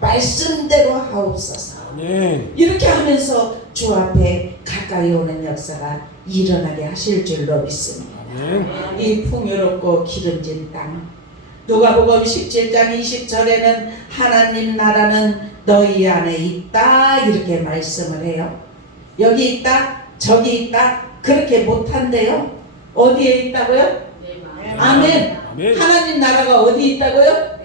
말씀대로 하옵소서. 이렇게 하면서 주 앞에 가까이 오는 역사가 일어나게 하실 줄로 믿습니다. 이 풍요롭고 기름진 땅, 누가복음 17장 20절에는 하나님 나라는 너희 안에 있다 이렇게 말씀을 해요. 여기 있다 저기 있다 그렇게 못한대요. 어디에 있다고요? 아멘. 하나님 나라가 어디 있다고요?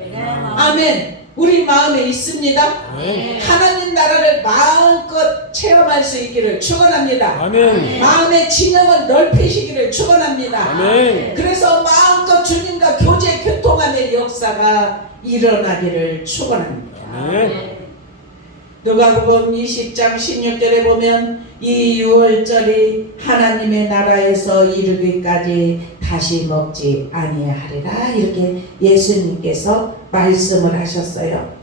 아멘. 우리 마음에 있습니다. 아멘. 하나님 나라를 마음껏 체험할 수 있기를 축원합니다. 아멘. 마음의 진영을 넓히시기를 축원합니다. 아멘. 그래서 마음껏 주님과 교제 교통하는 역사가 일어나기를 축원합니다. 아멘. 누가복음 20장 16절에 보면 이 6월절이 하나님의 나라에서 이르기까지 다시 먹지 아니하리라 이렇게 예수님께서 말씀을 하셨어요.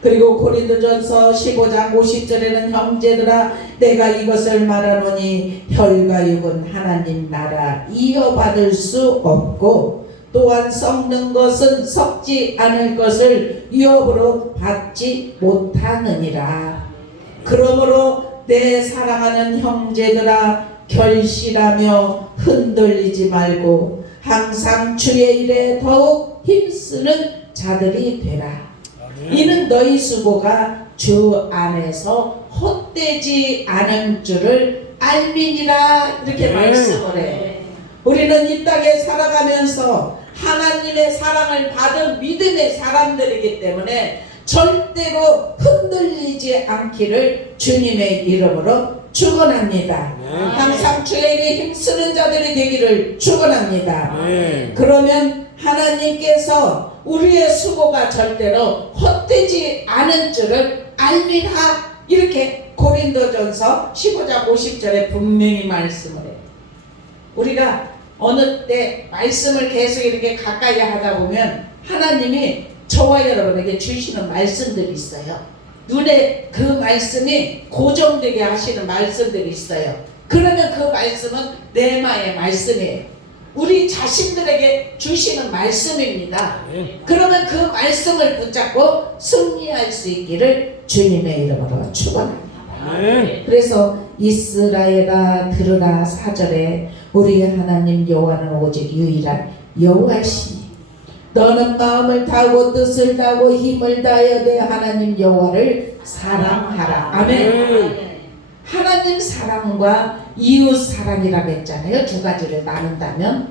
그리고 고린도전서 15장 50절에는 형제들아 내가 이것을 말하노니 혈과 육은 하나님 나라 이어받을 수 없고 또한 썩는 것은 썩지 않을 것을 유업으로 받지 못하느니라. 그러므로 내 사랑하는 형제들아 결실하며 흔들리지 말고 항상 주의 일에 더욱 힘쓰는 자들이 되라. 이는 너희 수고가 주 안에서 헛되지 않은 줄을 알미니라 이렇게 말씀을 해요. 우리는 이 땅에 살아가면서 하나님의 사랑을 받은 믿음의 사람들이기 때문에 절대로 흔들리지 않기를 주님의 이름으로 축원합니다. 항상 주의 일에 힘쓰는 자들이 되기를 축원합니다. 그러면 하나님께서 우리의 수고가 절대로 헛되지 않은 줄을 알미라 이렇게 고린도전서 15장 50절에 분명히 말씀을 해요. 우리가 어느 때 말씀을 계속 이렇게 가까이 하다 보면 하나님이 저와 여러분에게 주시는 말씀들이 있어요. 눈에 그 말씀이 고정되게 하시는 말씀들이 있어요. 그러면 그 말씀은 레마의 말씀이에요. 우리 자신들에게 주시는 말씀입니다. 그러면 그 말씀을 붙잡고 승리할 수 있기를 주님의 이름으로 축원합니다. 그래서 이스라엘아 들으라 4절에 우리 하나님 여호와는 오직 유일한 여호와시니 너는 마음을 다하고 뜻을 다하고 힘을 다하여 내 하나님 여호와를 사랑하라. 아멘. 하나님 사랑과 이웃 사랑이라고 했잖아요. 두 가지를 나눈다면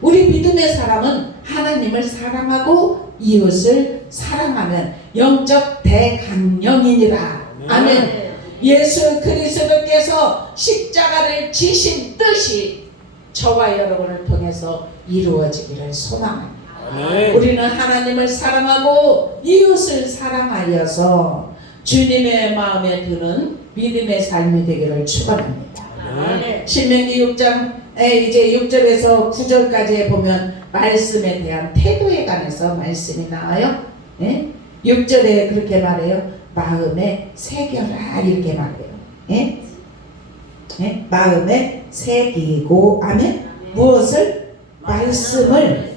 우리 믿음의 사람은 하나님을 사랑하고 이웃을 사랑하면 영적 대강령이니라. 아멘. 예수 그리스도께서 십자가를 지신 뜻이 저와 여러분을 통해서 이루어지기를 소망합니다. 우리는 하나님을 사랑하고 이웃을 사랑하여서 주님의 마음에 드는 믿음의 삶이 되기를 축원합니다. 신명기 6장에 이제 6절에서 9절까지에 보면 말씀에 대한 태도에 관해서 말씀이 나와요. 6절에 그렇게 말해요. 마음에 새겨라 이렇게 말해요. 마음에 새기고 아멘. 무엇을? 말씀을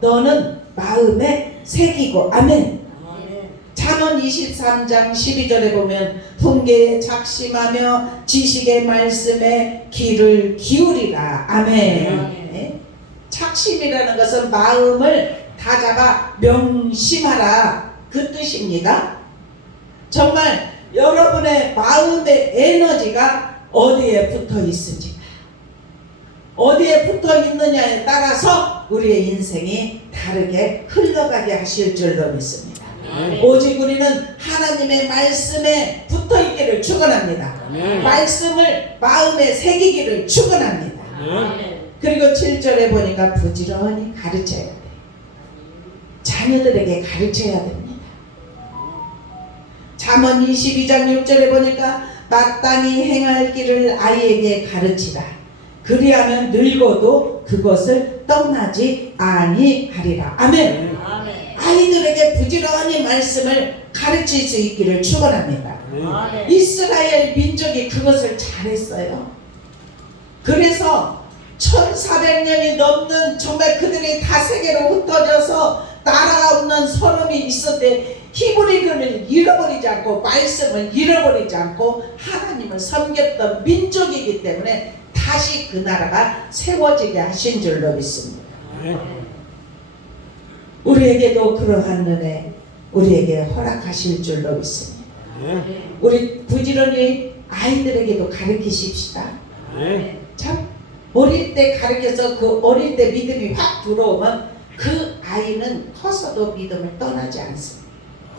너는 마음에 새기고 아멘. 잠언 23장 12절에 보면 훈계에 작심하며 지식의 말씀에 귀를 기울이라. 아멘. 작심이라는 것은 마음을 다잡아 명심하라 그 뜻입니다. 정말 여러분의 마음의 에너지가 어디에 붙어 있는지 어디에 붙어 있느냐에 따라서 우리의 인생이 다르게 흘러가게 하실 줄로 믿습니다. 오직 우리는 하나님의 말씀에 붙어 있기를 축원합니다. 말씀을 마음에 새기기를 축원합니다. 그리고 7절에 보니까 부지런히 가르쳐야 돼. 자녀들에게 가르쳐야 됩니다. 잠언 22장 6절에 보니까 마땅히 행할 길을 아이에게 가르치라. 그리하면 늙어도 그것을 떠나지 아니하리라. 아멘. 아이들에게 부지런히 말씀을 가르칠 수 있기를 축원합니다. 이스라엘 민족이 그것을 잘했어요. 그래서 1400년이 넘는 정말 그들이 다세계로 흩어져서 나라가 없는 서름이 있었대. 히브리어를 잃어버리지 않고 말씀을 잃어버리지 않고 하나님을 섬겼던 민족이기 때문에 다시 그 나라가 세워지게 하신 줄로 믿습니다. 우리에게도 그러한 은혜 우리에게 허락하실 줄로 믿습니다. 우리 부지런히 아이들에게도 가르치십시다. 참 어릴 때 가르쳐서 그 어릴 때 믿음이 확 들어오면 그 아이는 커서도 믿음을 떠나지 않습니다.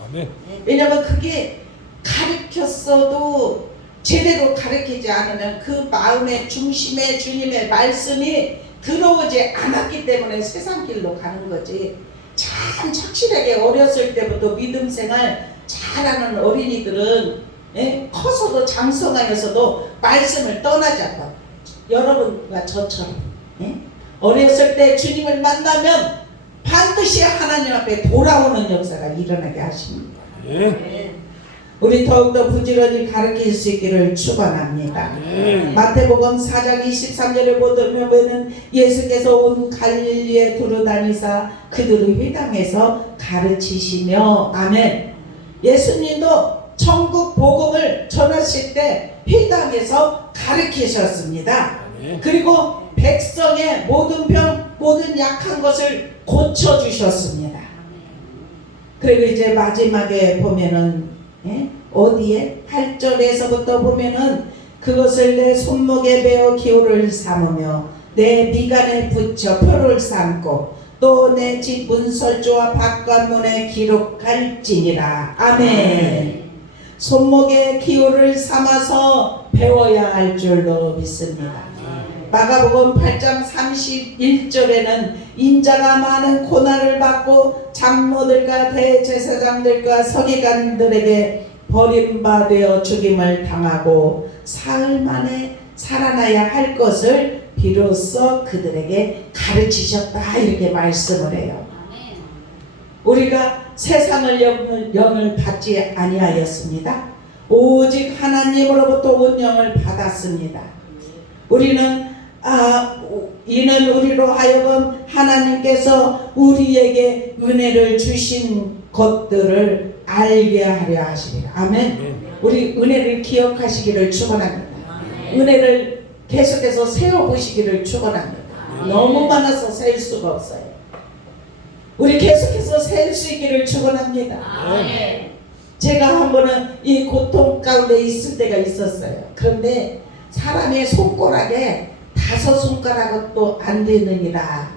아멘. 왜냐면 그게 가르쳤어도 제대로 가르치지 않으면 그 마음의 중심에 주님의 말씀이 들어오지 않았기 때문에 세상 길로 가는 거지. 참 착실하게 어렸을 때부터 믿음 생활 잘하는 어린이들은 커서도 장성하여서도 말씀을 떠나지 않고 여러분과 저처럼 어렸을 때 주님을 만나면 반드시 하나님 앞에 돌아오는 역사가 일어나게 하십니다. 우리 더욱더 부지런히 가르칠 수 있기를 축원합니다. 마태복음 4장 23절에 보면 예수께서 온 갈릴리에 두루다니사 그들의 회당에서 가르치시며 아멘. 예수님도 천국 복음을 전하실 때 회당에서 가르치셨습니다. 그리고 백성의 모든 병, 모든 약한 것을 고쳐주셨습니다. 그리고 이제 마지막에 보면은 어디에 8절에서부터 보면은 그것을 내 손목에 베어 기호를 삼으며 내 미간에 붙여 표를 삼고 또 내 집 문설주와 바깥문에 기록할지니라. 아멘. 손목에 기호를 삼아서 배워야 할 줄로 믿습니다. 마가복음 8장 31절에는 인자가 많은 고난을 받고 장로들과 대제사장들과 서기관들에게 버림받아 죽임을 당하고 사흘 만에 살아나야 할 것을 비로소 그들에게 가르치셨다 이렇게 말씀을 해요. 우리가 세상을 영을 받지 아니하였습니다. 오직 하나님으로부터 온 영을 받았습니다. 이는 우리로 하여금 하나님께서 우리에게 은혜를 주신 것들을 알게 하려 하시리라. 아멘. 우리 은혜를 기억하시기를 축원합니다. 은혜를 계속해서 세워보시기를 축원합니다. 너무 많아서 셀 수가 없어요. 우리 계속해서 셀 수 있기를 축원합니다. 제가 한 번은 이 고통 가운데 있을 때가 있었어요. 그런데 사람의 손가락에 5손가락도 안 되느니라.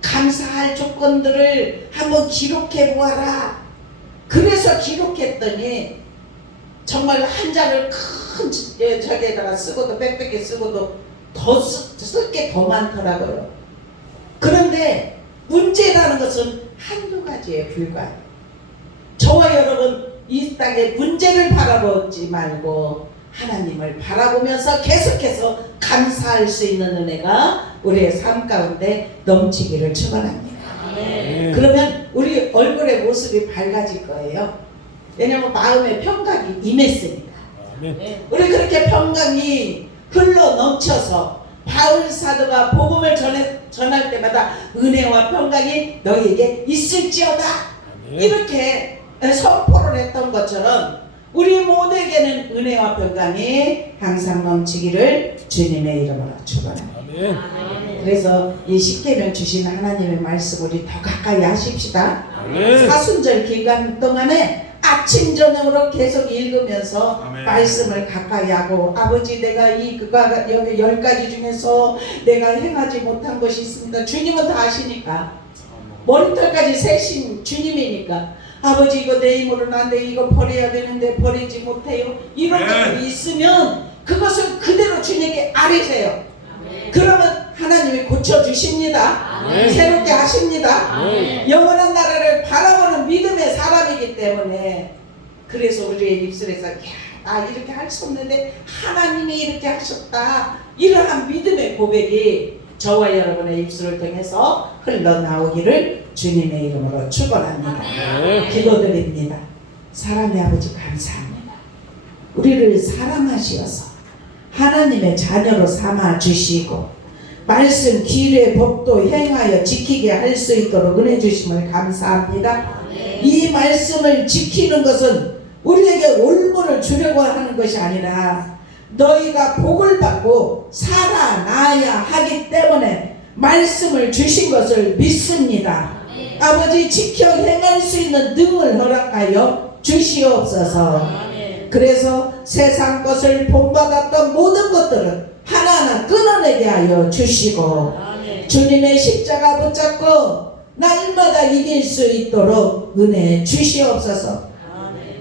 감사할 조건들을 한번 기록해 보아라. 그래서 기록했더니 정말 한 장을 큰 저기에다가 쓰고도 빽빽히 쓰고도 더 쓸 게 더 많더라고요. 그런데 문제라는 것은 한두 가지에 불과해요. 저와 여러분 이 땅에 문제를 바라보지 말고 하나님을 바라보면서 계속해서 감사할 수 있는 은혜가 우리의 삶 가운데 넘치기를 축원합니다. 그러면 우리 얼굴의 모습이 밝아질 거예요. 왜냐하면 마음의 평강이 임했으니까. 우리 그렇게 평강이 흘러 넘쳐서 바울 사도가 복음을 전할 때마다 은혜와 평강이 너희에게 있을지어다 이렇게 선포를 했던 것처럼 우리 모두에게는 은혜와 평강이 항상 넘치기를 주님의 이름으로 축원합니다. 그래서 이 십계명 주신 하나님의 말씀 우리 더 가까이 하십시다. 사순절 기간 동안에 아침 저녁으로 계속 읽으면서 말씀을 가까이 하고 아버지 내가 그가 여기 10가지 중에서 내가 행하지 못한 것이 있습니다. 주님은 다 아시니까 머리털까지 세신 주님이니까 아버지 이거 내 힘으로는 안 돼. 이거 버려야 되는데 버리지 못해요. 이런 것들이 있으면 그것을 그대로 주님께 아뢰세요. 그러면 하나님이 고쳐주십니다. 새롭게 하십니다. 영원한 나라를 바라보는 믿음의 사람이기 때문에 그래서 우리의 입술에서 야, 이렇게 할 수 없는데 하나님이 이렇게 하셨다. 이러한 믿음의 고백이 저와 여러분의 입술을 통해서 흘러나오기를 주님의 이름으로 축원합니다. 기도드립니다. 사랑의 아버지 감사합니다. 우리를 사랑하시어서 하나님의 자녀로 삼아 주시고 말씀 길의 법도 행하여 지키게 할 수 있도록 은혜 주심을 감사합니다. 이 말씀을 지키는 것은 우리에게 올무를 주려고 하는 것이 아니라 너희가 복을 받고 살아나야 하기 때문에 말씀을 주신 것을 믿습니다. 아버지 지켜 행할 수 있는 능을 허락하여 주시옵소서. 그래서 세상 것을 본받았던 모든 것들은 하나하나 끊어내게 하여 주시고 주님의 십자가 붙잡고 날마다 이길 수 있도록 은혜 주시옵소서.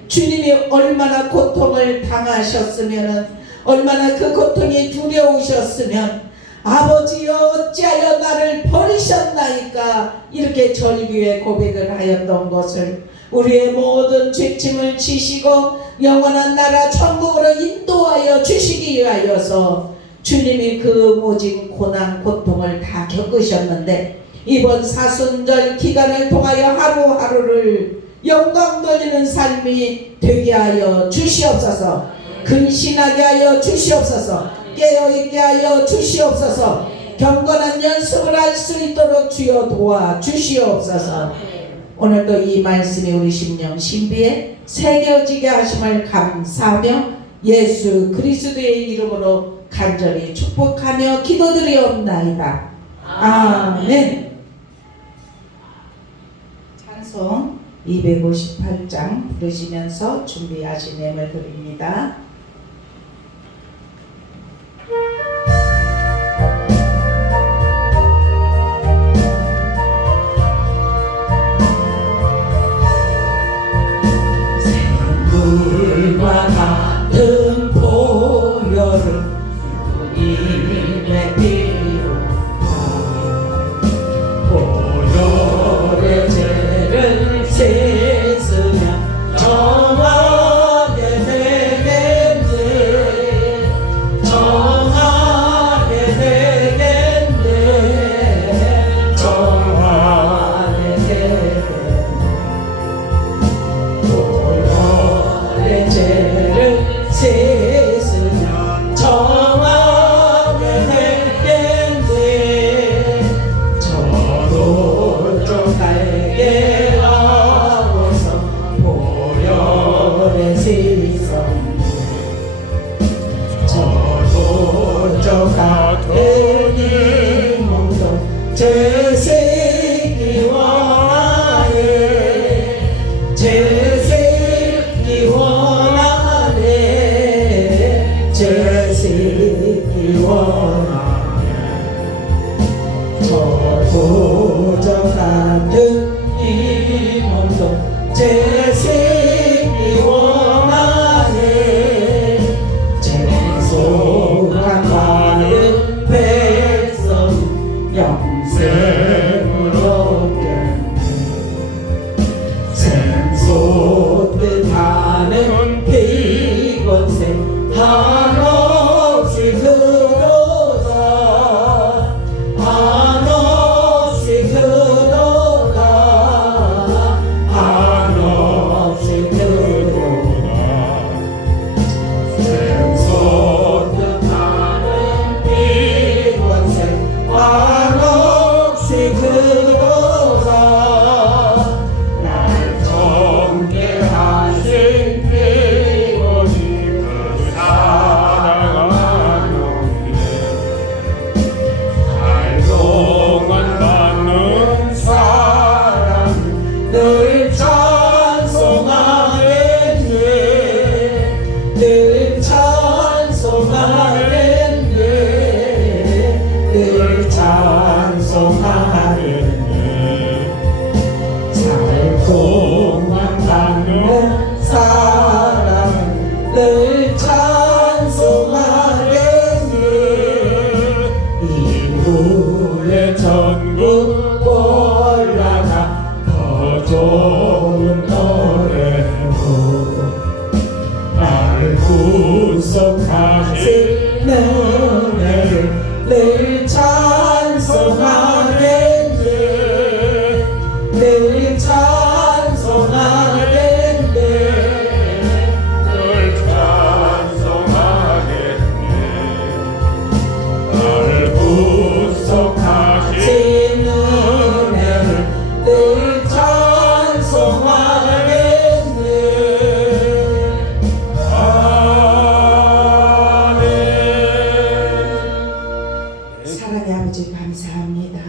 주님이 얼마나 고통을 당하셨으면, 얼마나 그 고통이 두려우셨으면, 아버지여 어찌하여 나를 버리셨나이까 이렇게 절규의 고백을 하였던 것을, 우리의 모든 죄짐을 지시고 영원한 나라 천국으로 인도하여 주시기 위하여서 주님이 그 모진 고난 고통을 다 겪으셨는데, 이번 사순절 기간을 통하여 하루하루를 영광 돌리는 삶이 되게 하여 주시옵소서. 근신하게 하여 주시옵소서. 깨어있게 하여 주시옵소서. 경건한 연습을 할 수 있도록 주여 도와 주시옵소서. 오늘도 이 말씀이 우리 심령 신비에 새겨지게 하심을 감사하며 예수 그리스도의 이름으로 간절히 축복하며 기도드리옵나이다. 아멘. 찬송 258장 부르시면서 준비하신 예물 드립니다. 샘물과 같은 보혈을 주님의 피로 보혈의 죄를 씻으면 정하게 되겠네. 정하게 되겠네. 정하게 되겠네. 보혈의 죄를 씻으면 정하게 되겠네. 저도 좀 달게 하고서 보혈에 씻었네. 저도 좀 같은 이 몸도 제식이 원하네. 제식이 원하네. 제식이 원하네. 저도 저 같은 이 몸도 제식이 원하네. 죄송한 많은 백성 영생으로 샘솟듯 하는 비건새 한없이 흐르다. 한없이 흐르다. 한없이 흐르다. 샘솟듯 하는 비건새 한없이 흐르다. 날 정게 하신 피고니 그 사랑하는데 살 동안 받는 사랑 늘 찬송하겠네. 늘 찬송하겠네. 늘 찬송하겠네. 살 동안 받는 사랑은 늘 찬송하겠네. 이후에 전국 올라가 더 좋은 노래로 나를 구속하신 은혜를 늘 찬송하겠네. 늘 찬송하겠네. 늘 찬송하겠네. 나를 구속하신 은혜를 늘 찬송하겠네. 아멘. 사랑의 아버지 감사합니다.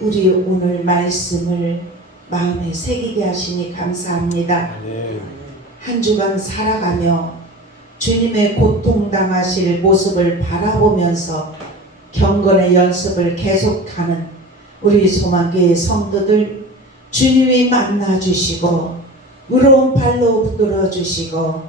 우리 오늘 말씀을 마음에 새기게 하시니 감사합니다. 네. 한 주간 살아가며 주님의 고통당하실 모습을 바라보면서 경건의 연습을 계속하는 우리 소망교회 성도들 주님이 만나주시고 의로운 발로 붙들어 주시고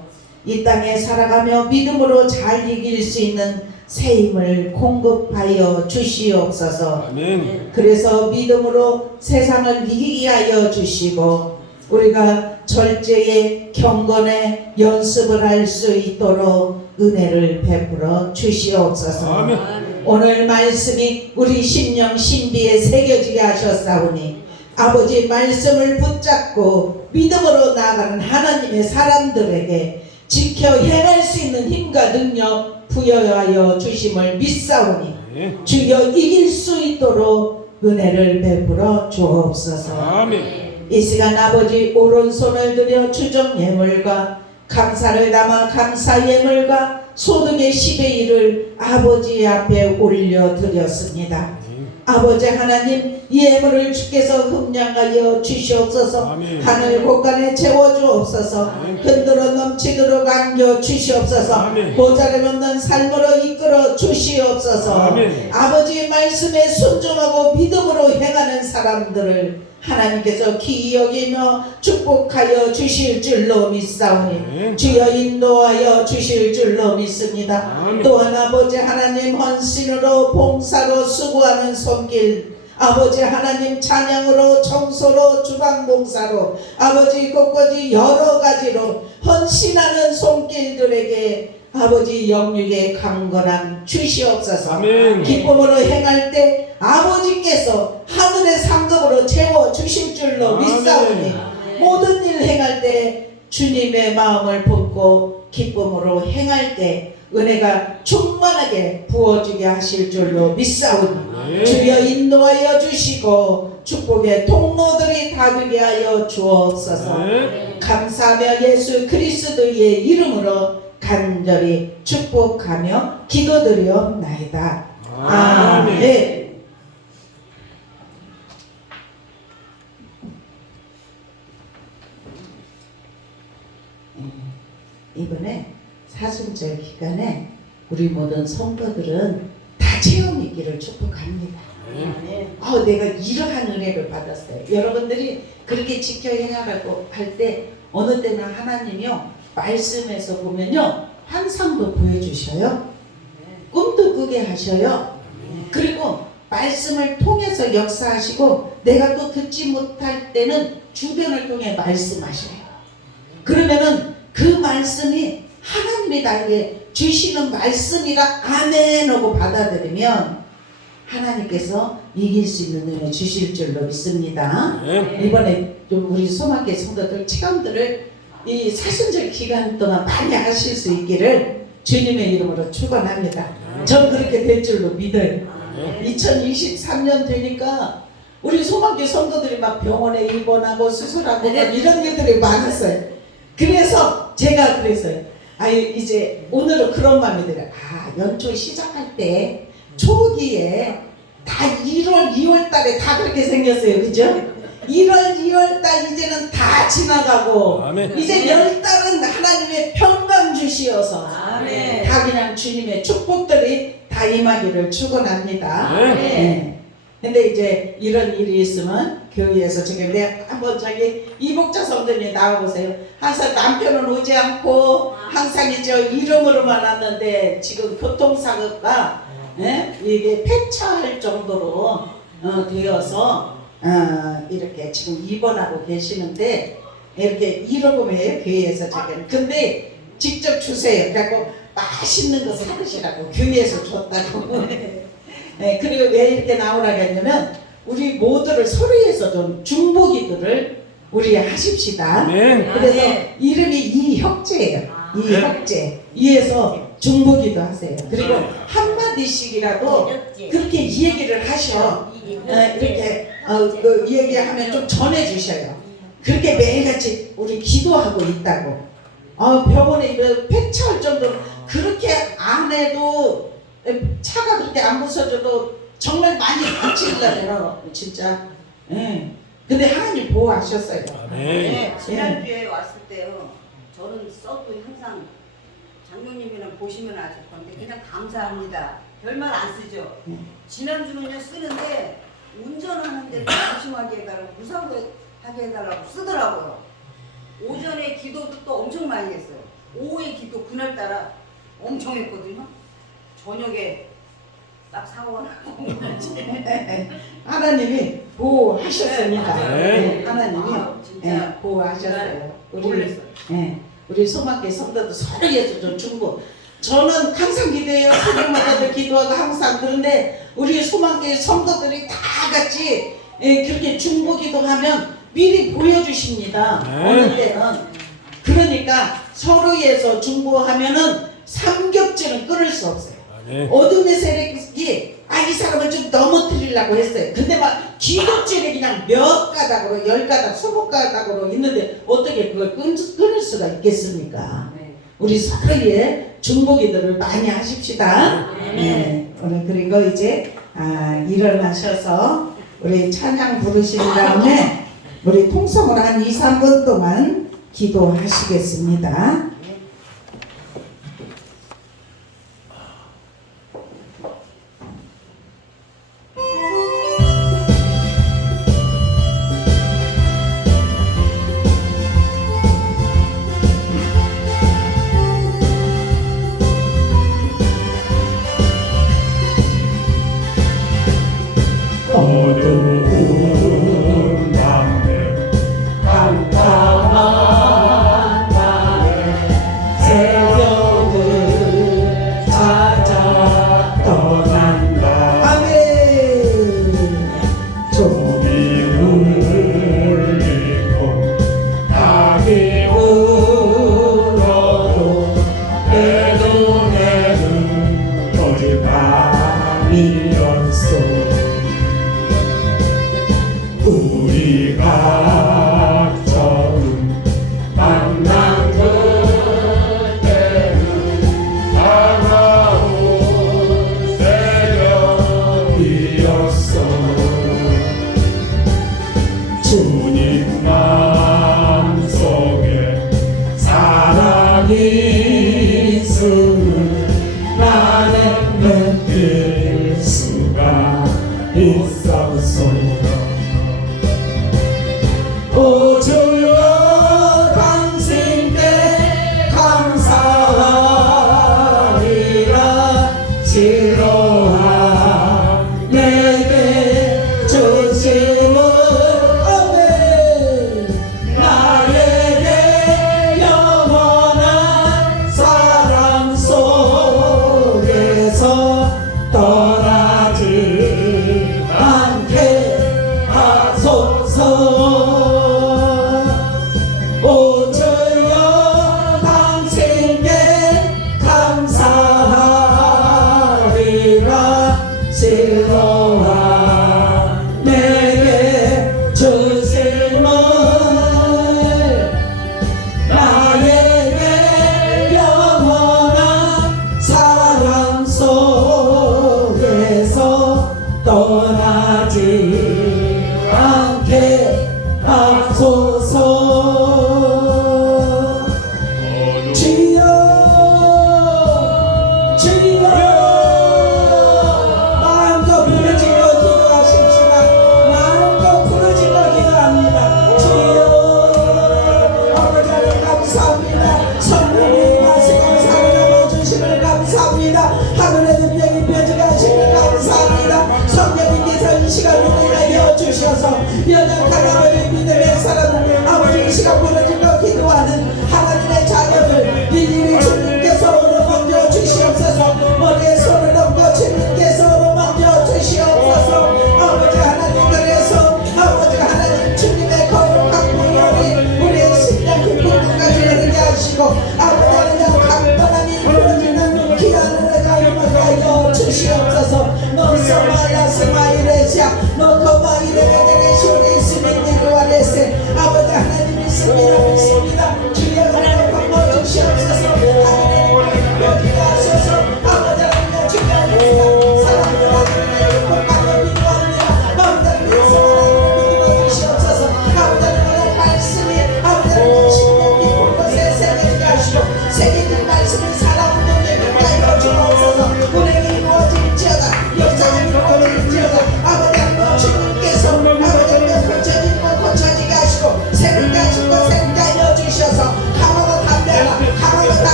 이 땅에 살아가며 믿음으로 잘 이길 수 있는 새 힘을 공급하여 주시옵소서. 아멘. 그래서 믿음으로 세상을 이기게 하여 주시고 우리가 절제의 경건의 연습을 할 수 있도록 은혜를 베풀어 주시옵소서. 아멘. 오늘 말씀이 우리 심령 신비에 새겨지게 하셨사오니 아버지 말씀을 붙잡고 믿음으로 나아가는 하나님의 사람들에게 지켜 행할 수 있는 힘과 능력 부여하여 주심을 믿사오니 네. 주여 이길 수 있도록 은혜를 베풀어 주옵소서. 아멘. 이 시간 아버지 오른손을 들여 주정 예물과 감사를 담아 감사 예물과 소득의 10의 1을 아버지 앞에 올려드렸습니다. 아버지 하나님 이 예물을 주께서 흠량하여 주시옵소서. 아멘. 하늘 곳간에 채워주옵소서. 아멘. 흔들어 넘치도록 안겨 주시옵소서. 아멘. 모자람 없는 삶으로 이끌어 주시옵소서. 아멘. 아버지의 말씀에 순종하고 믿음으로 행하는 사람들을 하나님께서 기이 여기며 축복하여 주실 줄로 믿사오니 아멘. 주여 인도하여 주실 줄로 믿습니다. 아멘. 또한 아버지 하나님 헌신으로 봉사로 수고하는 손길 아버지 하나님 찬양으로 청소로 주방봉사로 아버지 곳곳이 여러 가지로 헌신하는 손길들에게 아버지 영육의 강건함 주시옵소서. 아멘. 기쁨으로 행할 때 아버지께서 하늘의 상급으로 채워 주실 줄로 아멘. 믿사오니 모든 일 행할 때 주님의 마음을 품고 기쁨으로 행할 때 은혜가 충만하게 부어지게 하실 줄로 믿사오니 네. 주여 인도하여 주시고 축복의 통로들이 닫히게 하여 주옵소서. 네. 감사하며 예수 그리스도의 이름으로 간절히 축복하며 기도드리옵나이다. 아멘. 아멘. 이번에 사순절 기간에 우리 모든 성도들은 다 체험 있기를 축복합니다. 내가 이러한 은혜를 받았어요. 여러분들이 그렇게 지켜 행하라고 할 때 어느 때는 하나님이요 말씀에서 보면요 환상도 보여주셔요. 꿈도 꾸게 하셔요. 그리고 말씀을 통해서 역사하시고 내가 또 듣지 못할 때는 주변을 통해 말씀하셔요. 그러면은 그 말씀이 하나님이 나에게 주시는 말씀이라 아멘 하고 받아들이면 하나님께서 이길 수 있는 은혜 주실 줄로 믿습니다. 네. 이번에 좀 우리 소망교회 성도들 체험들을 이 사순절 기간 동안 많이 하실 수 있기를 주님의 이름으로 축원합니다. 전 그렇게 될 줄로 믿어요. 2023년 되니까 우리 소망교회 성도들이 막 병원에 입원하고 수술하고 막 이런 일들이 많았어요. 그래서 제가 그랬어요. 이제 오늘은 그런 마음이 들어요. 연초 시작할 때 초기에 다 1월, 2월 달에 다 그렇게 생겼어요. 그죠? 1월, 2월 달 이제는 다 지나가고 아멘. 이제 10달은 하나님의 평강 주시어서 아멘. 다 그냥 주님의 축복들이 다 임하기를 축원합니다. 네. 네. 근데 이제 이런 일이 있으면 교회에서 지금 내가 한번 이복자 성도님 나와보세요. 항상 남편은 오지 않고 항상 이제 이름으로만 왔는데 지금 교통사고가 이게 폐차할 정도로 되어서 이렇게 지금 입원하고 계시는데 이렇게 이러고 해요 교회에서 지금. 근데 직접 주세요. 그래갖고 맛있는 거 사드시라고 교회에서 줬다고. 네, 그리고 왜 이렇게 나오라고 했냐면 우리 모두를 서로에서 좀 중보기도를 우리 하십시다. 네. 그래서 이름이 이혁재예요. 이혁재. 이에서 중보기도 하세요. 그리고 한마디씩이라도 그렇게 이 얘기를 하셔. 이렇게 그 얘기하면 좀 전해주셔요. 그렇게 매일같이 우리 기도하고 있다고. 병원에 폐차할 정도로 그렇게 안 해도 차가 그렇게 안 부서져도 정말 많이 다치려요. 진짜. 예. 근데 하나님 보호하셨어요. 네. 지난주에 왔을 때요. 저는 써도 항상 장로님이랑 보시면 아실 건데 그냥 감사합니다. 별말 안 쓰죠. 지난주는요 쓰는데 운전하는데 조심하게 해달라고 무사하게 해달라고 쓰더라고요. 오전에 기도도 또 엄청 많이 했어요. 오후에 기도 그날따라 엄청 했거든요. 저녁에 딱 사고가 나고 하나님이 보호하셨습니다. 네. 하나님이 진짜 보호하셨어요. 놀랬어요. 우리 소망교회 성도들 서로에서 좀 중보. 저는 항상 기도해요. 새벽마다도 기도하고 항상. 그런데 우리 소망교회 성도들이 다 같이 그렇게 중보 기도하면 미리 보여주십니다. 네. 어느 때는. 그러니까 서로에서 중보하면은 삼겹살은 끊을 수 없어요. 네. 어둠의 세력이 이 사람을 좀 넘어뜨리려고 했어요. 근데 막 기도줄이 그냥 몇 가닥으로 10가닥 20가닥으로 있는데 어떻게 그걸 끊을 수가 있겠습니까? 우리 서로의 중보기도를 많이 하십시다. 네. 오늘 그리고 이제 일어나셔서 우리 찬양 부르신 다음에 우리 통성으로 한 2, 3분 동안 기도하시겠습니다. 어두운 밤에 깜깜한 밤에 새벽을 찾아 떠난다. 아멘. 종이 울리고 닭이 울어도 내 눈에는 거짓 밤이었어. 우리가 처음 만난 그때는 다가온 새벽이었어. 주님 마음속에 사랑이 있음을 나는 느낄 수가 있었어. 오 주여 당신께 감사하리라. 지로한 내게 주심을 아멘. 나에게 영원한 사랑 속에서 떠나지 않게 하소서. 오 주여 당신께 감사하리라. 지로한 내게 주심을 나에게 영원한 사랑 속에서 떠나지 않게 하소서. 주여 주여 마음껏 부르짖고 기도하십시다. 마음껏 부르짖고 기도합니다. 주여 아버지 하나님 감사합니다. 성령의 말씀을 살아남아 주심을 감사합니다. 하늘의 능력이 펴져가심을 감사합니다. 성령님께서 이 시간을 위하여 주셔서 연약한 아버지 믿음의 사람을 아버지 이 시간 부르짖고 기도하는 하나님의 자녀들 일일이 주님께서 얻어만져 주시옵소서. 머리에 손을 얹고 주님께서 얻어만져 주시옵소서. 아버지 하나님 그래서 아버지 하나님 주님의 거룩한 부여리 우리의 심장 깊은 곳까지 흐르게 하시고 아버지 하나님 강건함이 부러지는 귀한 은혜가 임하여 주시옵소서. 노소마야 스마일레시아 노코마이레레레 쇼리 스미니루아레세 아버지 하나님 믿습니다.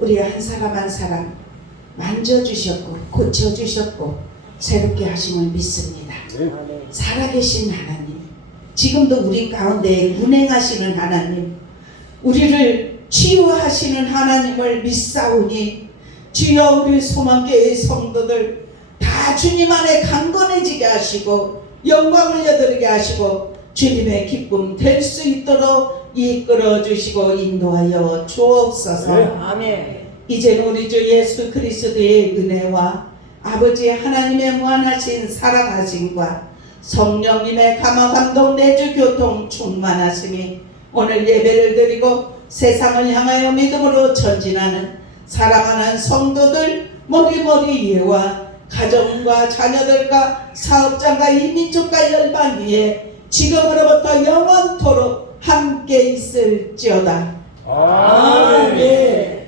우리 한 사람 한 사람 만져주셨고 고쳐주셨고 새롭게 하심을 믿습니다. 살아계신 하나님, 지금도 우리 가운데 운행하시는 하나님, 우리를 치유하시는 하나님을 믿사오니 주여 우리 소망교회의 성도들 다 주님 안에 강건해지게 하시고 영광을 여드리게 하시고 주님의 기쁨 될 수 있도록 이끌어 주시고 인도하여 주옵소서. 아멘. 이제는 우리 주 예수 그리스도의 은혜와 아버지 하나님의 무한하신 사랑하심과 성령님의 감화감동 내주 교통 충만하심이 오늘 예배를 드리고 세상을 향하여 믿음으로 전진하는 사랑하는 성도들 머리머리 위에와 가정과 자녀들과 사업장과 이 민족과 열방 위에 지금으로부터 영원토록 함께 있을지어다. 아멘. 아멘.